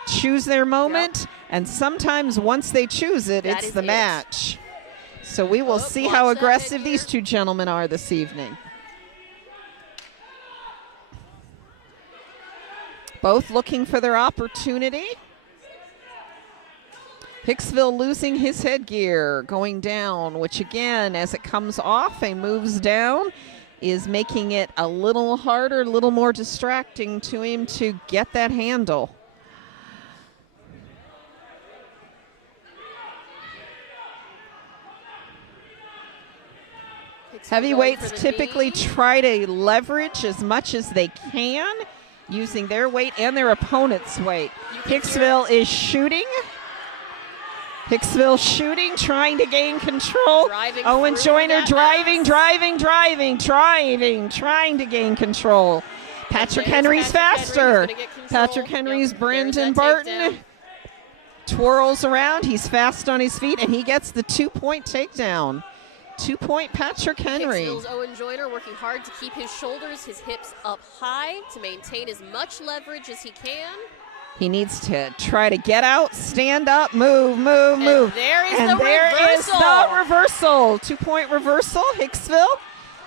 choose their moment, and sometimes once they choose it, it's the match. So we will see how aggressive these two gentlemen are this evening. Both looking for their opportunity. Hicksville losing his headgear, going down, which again, as it comes off and moves down, is making it a little harder, a little more distracting to him to get that handle. Heavyweights typically try to leverage as much as they can, using their weight and their opponent's weight. Hicksville is shooting. Hicksville shooting, trying to gain control. Owen Joyner trying to gain control. Patrick Henry's faster. Patrick Henry's Brandon Barton twirls around. He's fast on his feet, and he gets the 2-point takedown. 2-point Patrick Henry. Hicksville's Owen Joyner working hard to keep his shoulders, his hips up high to maintain as much leverage as he can. He needs to try to get out, stand up, move. And there is the reversal. 2-point reversal, Hicksville.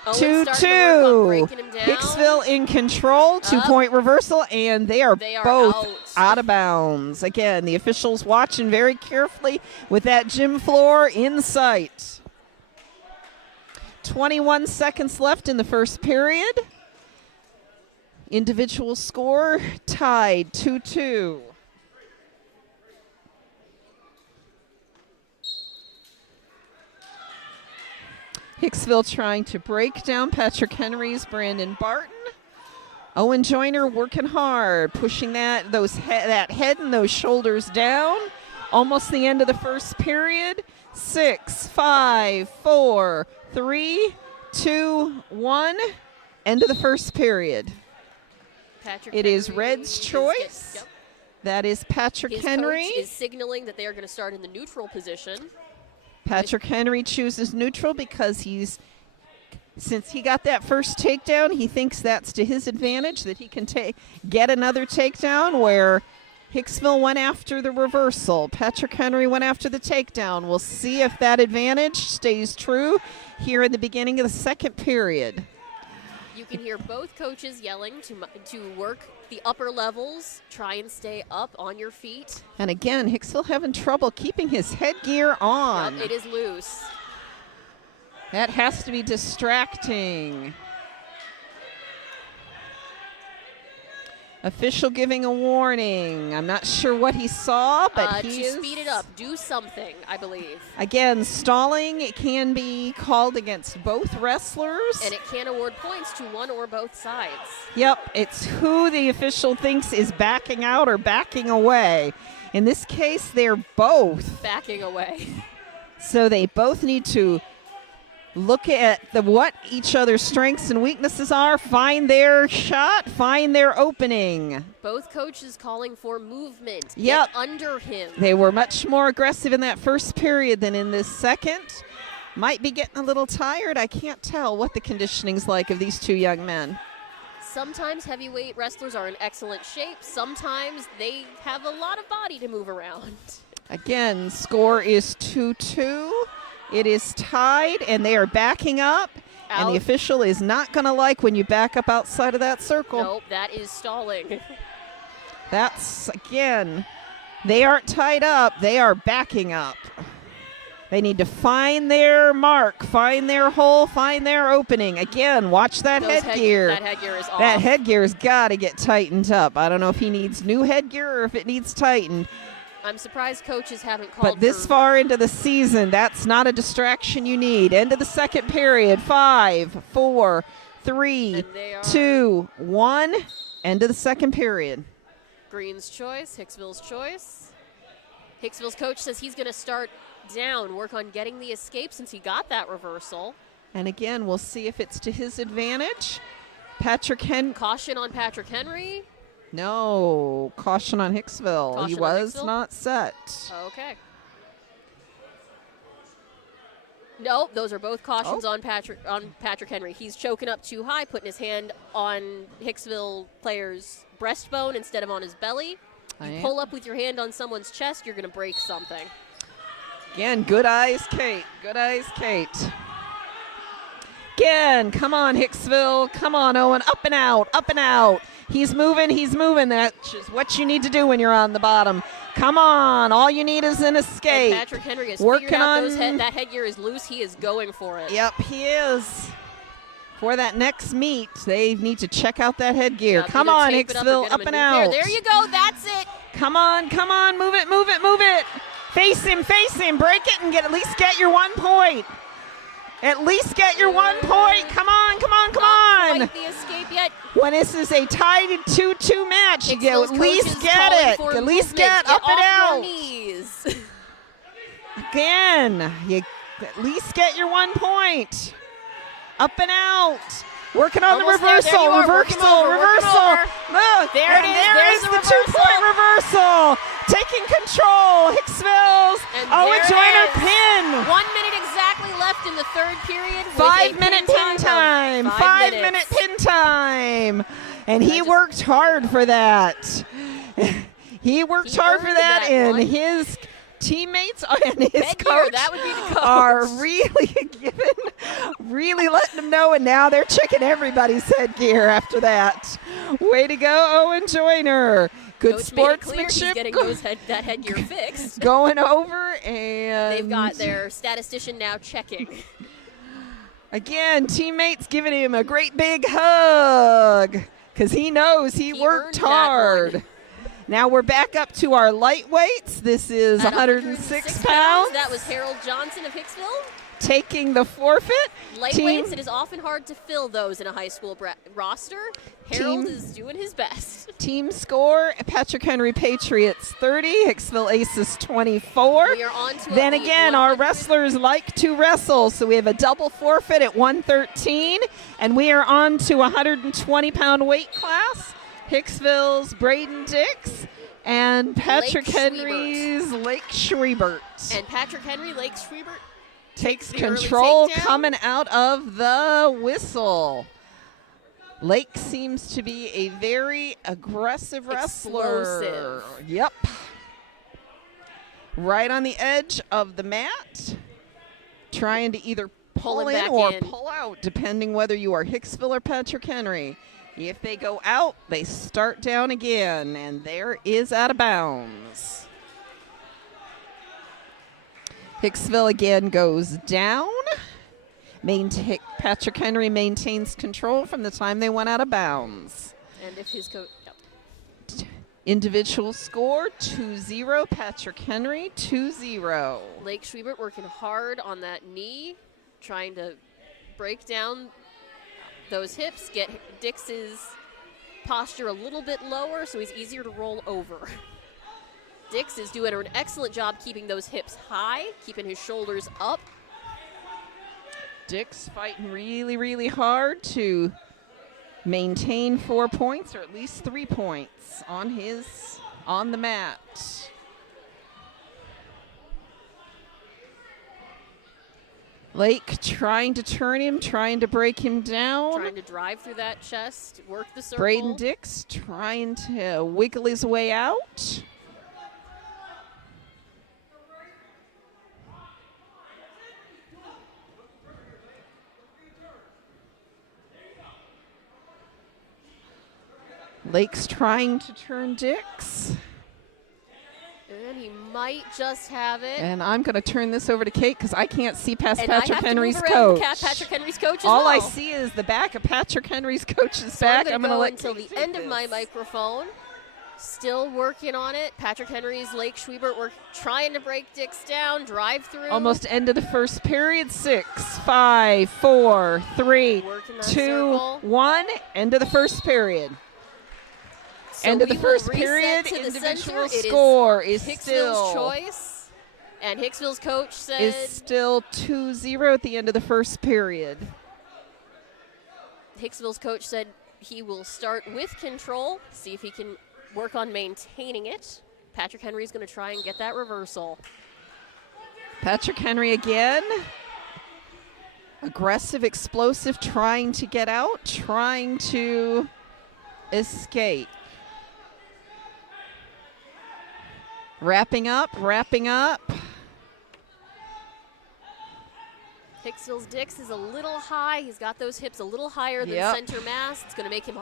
2-2. Hicksville in control, 2-point reversal, and they are both out of bounds. Again, the officials watching very carefully with that gym floor in sight. 21 seconds left in the first period. Individual score tied 2-2. Hicksville trying to break down Patrick Henry's Brandon Barton. Owen Joyner working hard, pushing that head and those shoulders down. Almost the end of the first period. 6, 5, 4, 3, 2, 1. End of the first period. It is Red's choice. That is Patrick His Henry. coach is signaling that they are going to start in the neutral position. Patrick Henry chooses neutral because since he got that first takedown, he thinks that's to his advantage, that he can get another takedown, where Hicksville went after the reversal. Patrick Henry went after the takedown. We'll see if that advantage stays true here in the beginning of the second period. You can hear both coaches yelling to work the upper levels, try and stay up on your feet. And again, Hicksville having trouble keeping his headgear on. Yep, it is loose. That has to be distracting. Official giving a warning. I'm not sure what he saw, but to speed it up, do something, I believe. Again, stalling, it can be called against both wrestlers. And it can award points to one or both sides. Yep, it's who the official thinks is backing out or backing away. In this case, they're both backing away. So they both need to look at what each other's strengths and weaknesses are, find their shot, find their opening. Both coaches calling for movement. Yep. Get under him. They were much more aggressive in that first period than in this second. Might be getting a little tired. I can't tell what the conditioning's like of these two young men. Sometimes heavyweight wrestlers are in excellent shape. Sometimes they have a lot of body to move around. Again, score is 2-2. It is tied, and they are backing up. Out. And the official is not going to like when you back up outside of that circle. Nope, that is stalling. That's, again, they aren't tied up. They are backing up. They need to find their mark, find their hole, find their opening. Again, watch that headgear. That headgear is off. That headgear's got to get tightened up. I don't know if he needs new headgear or if it needs tightened. I'm surprised coaches haven't called. But this far into the season, that's not a distraction you need. End of the second period. 5, 4, 3, 2, 1. End of the second period. Green's choice, Hicksville's choice. Hicksville's coach says he's going to start down, work on getting the escape since he got that reversal. And again, we'll see if it's to his advantage. Patrick Henry. Caution on Patrick Henry. No, caution on Hicksville. Caution he on was Hicksville? not set. Okay. No, those are both cautions on Patrick Henry. He's choking up too high, putting his hand on Hicksville player's breastbone instead of on his belly. You pull up with your hand on someone's chest, you're going to break something. Again, good eyes, Kate. Good eyes, Kate. Again, come on, Hicksville. Come on, Owen. Up and out, up and out. He's moving, he's moving. That's just what you need to do when you're on the bottom. Come on, all you need is an escape. And Patrick Henry has working figured out on that headgear is loose. He is going for it. Yep, he is. For that next meet, they need to check out that headgear. Come on, Hicksville, up and out. There you go, that's it. Come on, move it, move it, move it. Face him, break it, and at least get your 1 point. At least get your 1 point. Come on, come on, come on. Not quite the escape yet. When this is a tied 2-2 match, you Hicksville's at least get it. At least get up and out. Your knees. Again, you at least get your 1 point. Up and out. Working on Almost the reversal. there you are. Reversal. Look, There and it is. there's the reversal. 2-point reversal. Taking control. Hicksville's Owen Joyner pin. 1 minute exactly left in the third period. 5 minute pin time. 5 minute pin time. And he worked hard for that. He worked hard for that, and his teammates and his coach that would be the coach. are really letting them know, and now they're checking everybody's headgear after that. Way to go, Owen Joyner. Good coach sportsmanship. Made it clear he's getting that headgear fixed. Going over, and they've got their statistician now checking. Again, teammates giving him a great big hug because he knows he worked hard. Now we're back up to our lightweights. This is 106 pounds. That was Harold Johnson of Hicksville. Taking the forfeit. Lightweights, it is often hard to fill those in a high school roster. Harold is doing his best. Team score, Patrick Henry Patriots 30, Hicksville Aces 24. We are on to then again, our wrestlers like to wrestle, so we have a double forfeit at 113, and we are on to 120-pound weight class. Hicksville's Braden Dix And Patrick Lake Henry's Lake Schwiebert. And Patrick Henry, Lake Schwiebert, takes the early control takedown. coming out of the whistle. Lake seems to be a very aggressive wrestler. Explosive. Yep. Right on the edge of the mat, trying to either pull him in back or in. pull out, depending whether you are Hicksville or Patrick Henry. If they go out, they start down again, and there is out of bounds. Hicksville again goes down. Patrick Henry maintains control from the time they went out of bounds. And if his coach, Individual score 2-0. Patrick Henry 2-0. Lake Schwiebert working hard on that knee, trying to break down those hips, get Dix's posture a little bit lower so he's easier to roll over. Dix is doing an excellent job keeping those hips high, keeping his shoulders up. Dix fighting really, really hard to maintain 4 points, or at least 3 points on the mat. Lake trying to turn him, trying to break him down. Trying to drive through that chest, work the circle. Braden Dix trying to wiggle his way out. Lake's trying to turn Dix. And he might just have it. And I'm going to turn this over to Kate because I can't see past And I Patrick have to Henry's move around coach. Patrick Henry's coach as All well. I see is the back of Patrick Henry's coach's So back. I'm going to go let until Kate the take end of my this. microphone. Still working on it. Patrick Henry's Lake Schwiebert trying to break Dix down, drive through. Almost end of the first period. 6, 5, 4, 3, Working that 2, circle. 1. End of the first period. So End of the we will first reset period. to the Individual center. score is Hicksville's still choice. And Hicksville's coach said is still 2-0 at the end of the first period. Hicksville's coach said he will start with control, see if he can work on maintaining it. Patrick Henry's going to try and get that reversal. Patrick Henry again. Aggressive, explosive, trying to get out, trying to escape. Wrapping up. Hicksville's Dix is a little high. He's got those hips a little higher than Yep. center mass. It's going to make him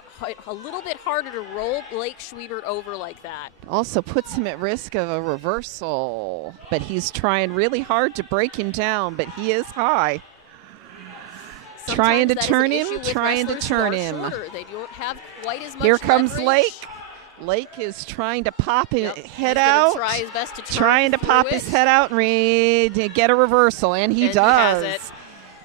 a little bit harder to roll Lake Schwiebert over like that. Also puts him at risk of a reversal, but he's trying really hard to break him down, but he is high. Trying to Sometimes that is turn an him, issue with trying to wrestlers turn who are him. shorter. They don't have quite as much Here comes leverage. Lake. Lake is trying to pop his Yep. head He's gonna out. Try his best to turn Trying to through pop it. his head out and to get a reversal, and he And he does. has it.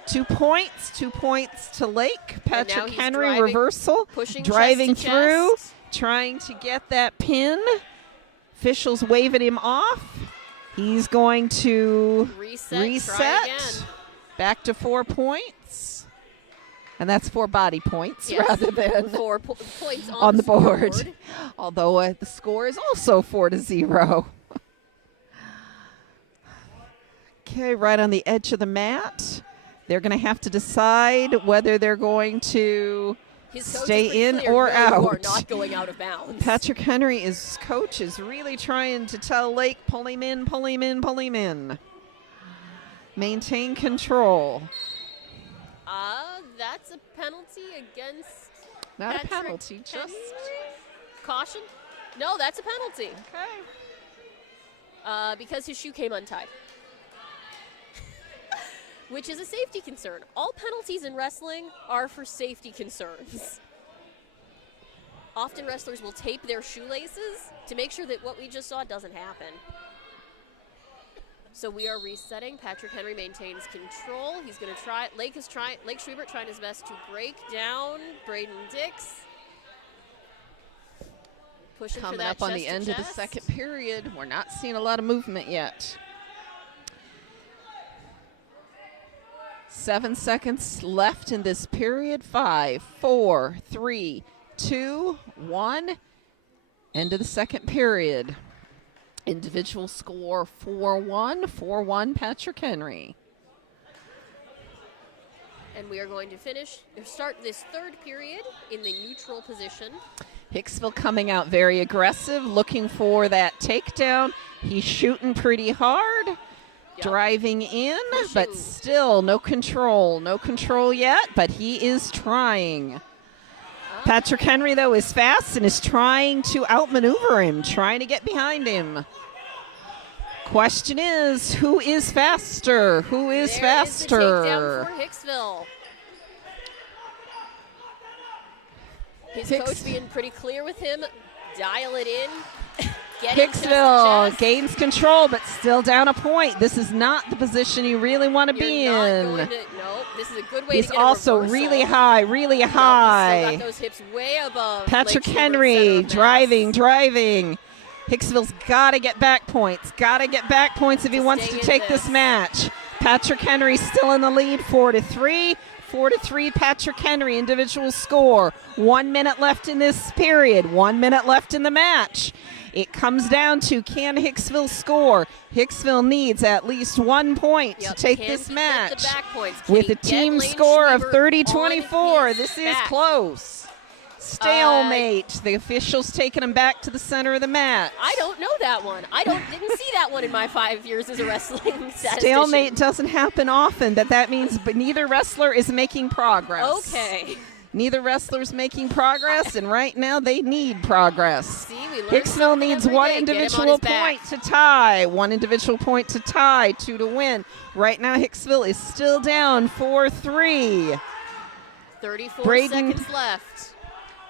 2 points, 2 points to Lake. Patrick he's Henry driving, reversal, pushing driving chest to through, chest. trying to get that pin. Officials waving him off. He's going to Reset. Try again. back to 4 points. And that's 4 body points Yes. rather than 4 points on the board. scoreboard. Although the score is also 4-0. Okay, right on the edge of the mat. They're going to have to decide whether they're going to His coach is stay pretty in clear, or no, out. You are not going out of bounds. Patrick Henry's coach is really trying to tell Lake, pull him in, pull him in, pull him in. Maintain control. That's a penalty against Not Patrick a penalty, just Henry? Caution? No, that's a penalty. okay. Because his shoe came untied. Which is a safety concern. All penalties in wrestling are for safety concerns. Often wrestlers will tape their shoelaces to make sure that what we just saw doesn't happen. So we are resetting. Patrick Henry maintains control. He's going to try. Lake Schwiebert trying his best to break down Braden Dix. Pushing for Coming that up on the chest end to of the chest. second period. We're not seeing a lot of movement yet. 7 seconds left in this period. 5, 4, 3, 2, 1. End of the second period. Individual score 4-1, 4-1 Patrick Henry. And we are going to start this third period in the neutral position. Hicksville coming out very aggressive, looking for that takedown. He's shooting pretty hard, driving in, but still no control. No control yet, but he is trying. Patrick Henry, though, is fast and is trying to outmaneuver him, trying to get behind him. Question is, who is faster? Who is faster? There is the takedown for Hicksville. His coach being pretty clear with him. Dial it in. Hicksville gains control, but still down a point. This is not the position you really want to be in. No, this is a good way to get a also really high, really high. Still got those hips way above. Patrick Henry driving. Hicksville's got to get back points. Got to get back points if he wants to take this match. Patrick Henry still in the lead, 4-3. 4-3 Patrick Henry, individual score. 1 minute left in this period. 1 minute left in the match. It comes down to, can Hicksville score? Hicksville needs at least 1 point to take this match. With a team score of 30-24, this is close. Stalemate. The officials taking him back to the center of the match. I don't know that one. Didn't see that one in my 5 years as a wrestling statistician. Stalemate doesn't happen often. That means neither wrestler is making progress. Okay. Neither wrestler's making progress, and right now they need progress. See, we learned Hicksville needs one day. individual point to tie. 1 individual point to tie, 2 to win. Right now Hicksville is still down 4-3. 34 seconds left.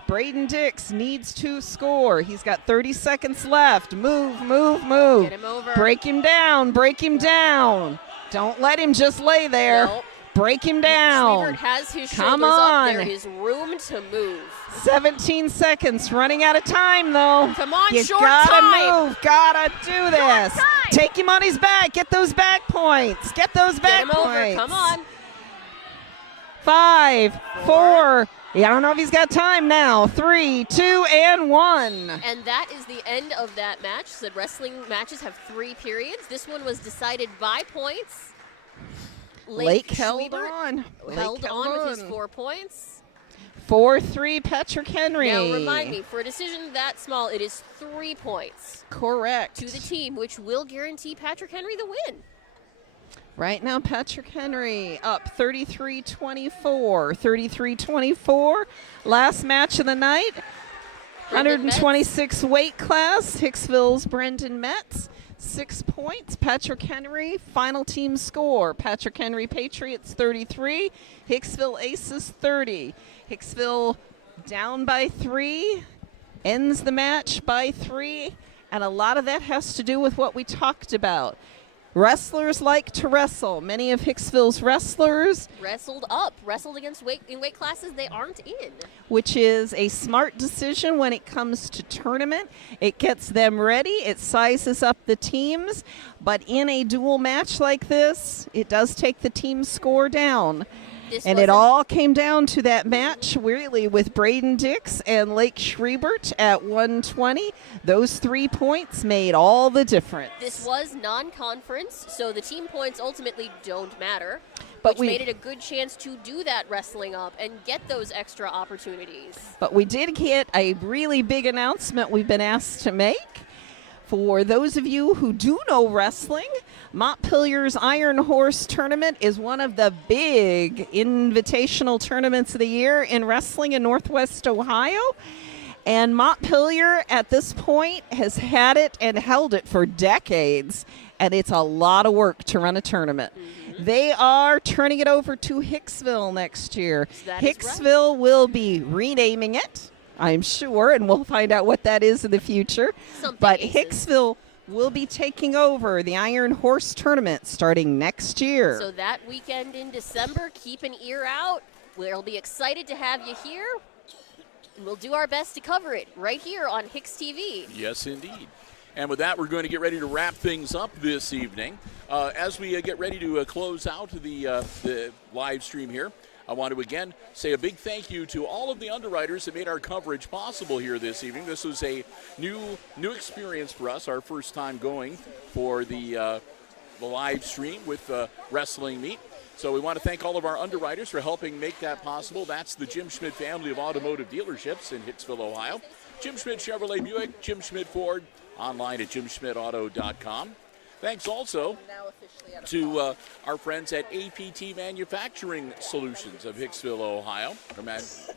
Braden Dix needs to score. He's got 30 seconds left. Move. Get him over. Break him down. Don't let him just lay there. Nope. Break him down. Schubert has his shoulders up. There is room to move. 17 seconds. Running out of time, though. Come on, you short gotta time. Move. Gotta do this. Take him on his back. Get those back points. Get him points. Over. Come on. 5, 4. I don't know if he's got time now. 3, 2, and 1. And that is the end of that match. So wrestling matches have 3 periods. This one was decided by points. Lake held on. Held on with his 4 points. 4-3 Patrick Henry. Now remind me, for a decision that small, it is 3 points. Correct. To the team, which will guarantee Patrick Henry the win. Right now, Patrick Henry up 33-24. 33-24. Last match of the night. 126 weight class. Hicksville's Brendan Metz. 6 points. Patrick Henry, final team score. Patrick Henry Patriots 33. Hicksville Aces 30. Hicksville down by 3. Ends the match by 3. And a lot of that has to do with what we talked about. Wrestlers like to wrestle. Many of Hicksville's wrestlers wrestled against weight classes they aren't in. Which is a smart decision when it comes to tournament. It gets them ready. It sizes up the teams. But in a dual match like this, it does take the team score down. And it all came down to that match, really, with Braden Dix and Lake Schriebert at 120. Those 3 points made all the difference. This was non-conference, so the team points ultimately don't matter, but which made it a good chance to do that wrestling up and get those extra opportunities. But we did get a really big announcement we've been asked to make. For those of you who do know wrestling, Montpelier's Iron Horse Tournament is one of the big invitational tournaments of the year in wrestling in Northwest Ohio. And Montpelier, at this point, has had it and held it for decades. And it's a lot of work to run a tournament. Mm-hmm. They are turning it over to Hicksville next year. Hicksville will be renaming it, I'm sure, and we'll find out what that is in the future. But Hicksville will be taking over the Iron Horse Tournament starting next year. So that weekend in December, keep an ear out. We'll be excited to have you here. We'll do our best to cover it right here on HIX-TV. Yes, indeed. And with that, we're going to get ready to wrap things up this evening. As we get ready to close out the live stream here, I want to again say a big thank you to all of the underwriters that made our coverage possible here this evening. This was a new experience for us, our first time going for the live stream with the wrestling meet. So we want to thank all of our underwriters for helping make that possible. That's the Jim Schmidt family of automotive dealerships in Hicksville, Ohio. Jim Schmidt Chevrolet Buick, Jim Schmidt Ford, online at jimschmidtauto.com. Thanks also to our friends at APT Manufacturing Solutions of Hicksville, Ohio. That's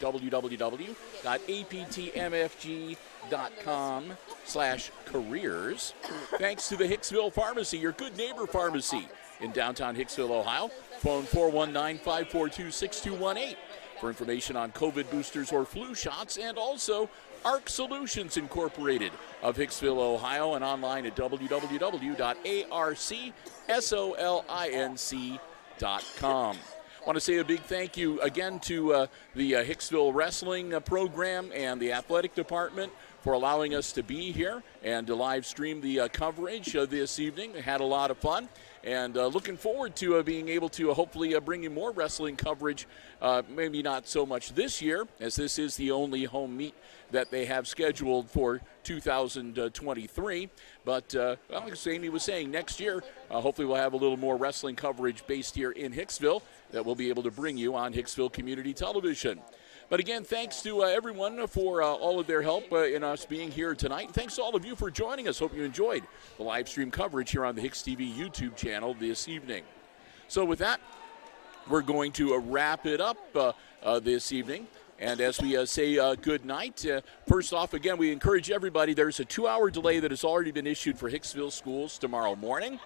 www.aptmfg.com/careers. Thanks to the Hicksville Pharmacy, your good neighbor pharmacy in downtown Hicksville, Ohio. Phone 419-542-6218 for information on COVID boosters or flu shots, and also ARC Solutions Incorporated of Hicksville, Ohio, and online at www.arcsolinc.com. I want to say a big thank you again to the Hicksville Wrestling program and the athletic department for allowing us to be here and to live stream the coverage this evening. We had a lot of fun, and looking forward to being able to hopefully bring you more wrestling coverage, maybe not so much this year, as this is the only home meet that they have scheduled for 2023. But like Amy was saying, next year, hopefully we'll have a little more wrestling coverage based here in Hicksville that we'll be able to bring you on Hicksville Community Television. But again, thanks to everyone for all of their help in us being here tonight. And thanks to all of you for joining us. Hope you enjoyed the live stream coverage here on the HIX-TV YouTube channel this evening. So with that, we're going to wrap it up this evening. And as we say good night, first off, again, we encourage everybody, there's a 2-hour delay that has already been issued for Hicksville schools tomorrow morning.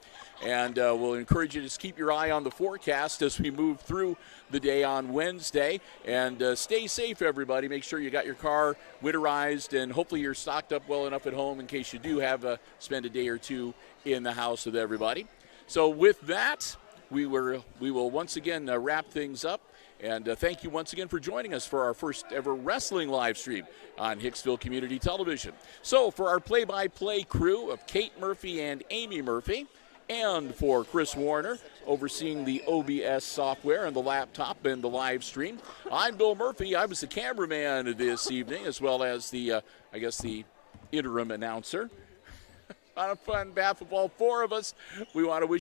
And we'll encourage you to just keep your eye on the forecast as we move through the day on Wednesday. And stay safe, everybody. Make sure you got your car winterized, and hopefully you're stocked up well enough at home in case you do have spend a day or two in the house with everybody. So with that, we will once again wrap things up. And thank you once again for joining us for our first ever wrestling live stream on Hicksville Community Television. So for our play-by-play crew of Kate Murphy and Amy Murphy, and for Chris Warner overseeing the OBS software and the laptop and the live stream, I'm Bill Murphy. I was the cameraman this evening, as well as the interim announcer. On behalf of all four of us, we want to wish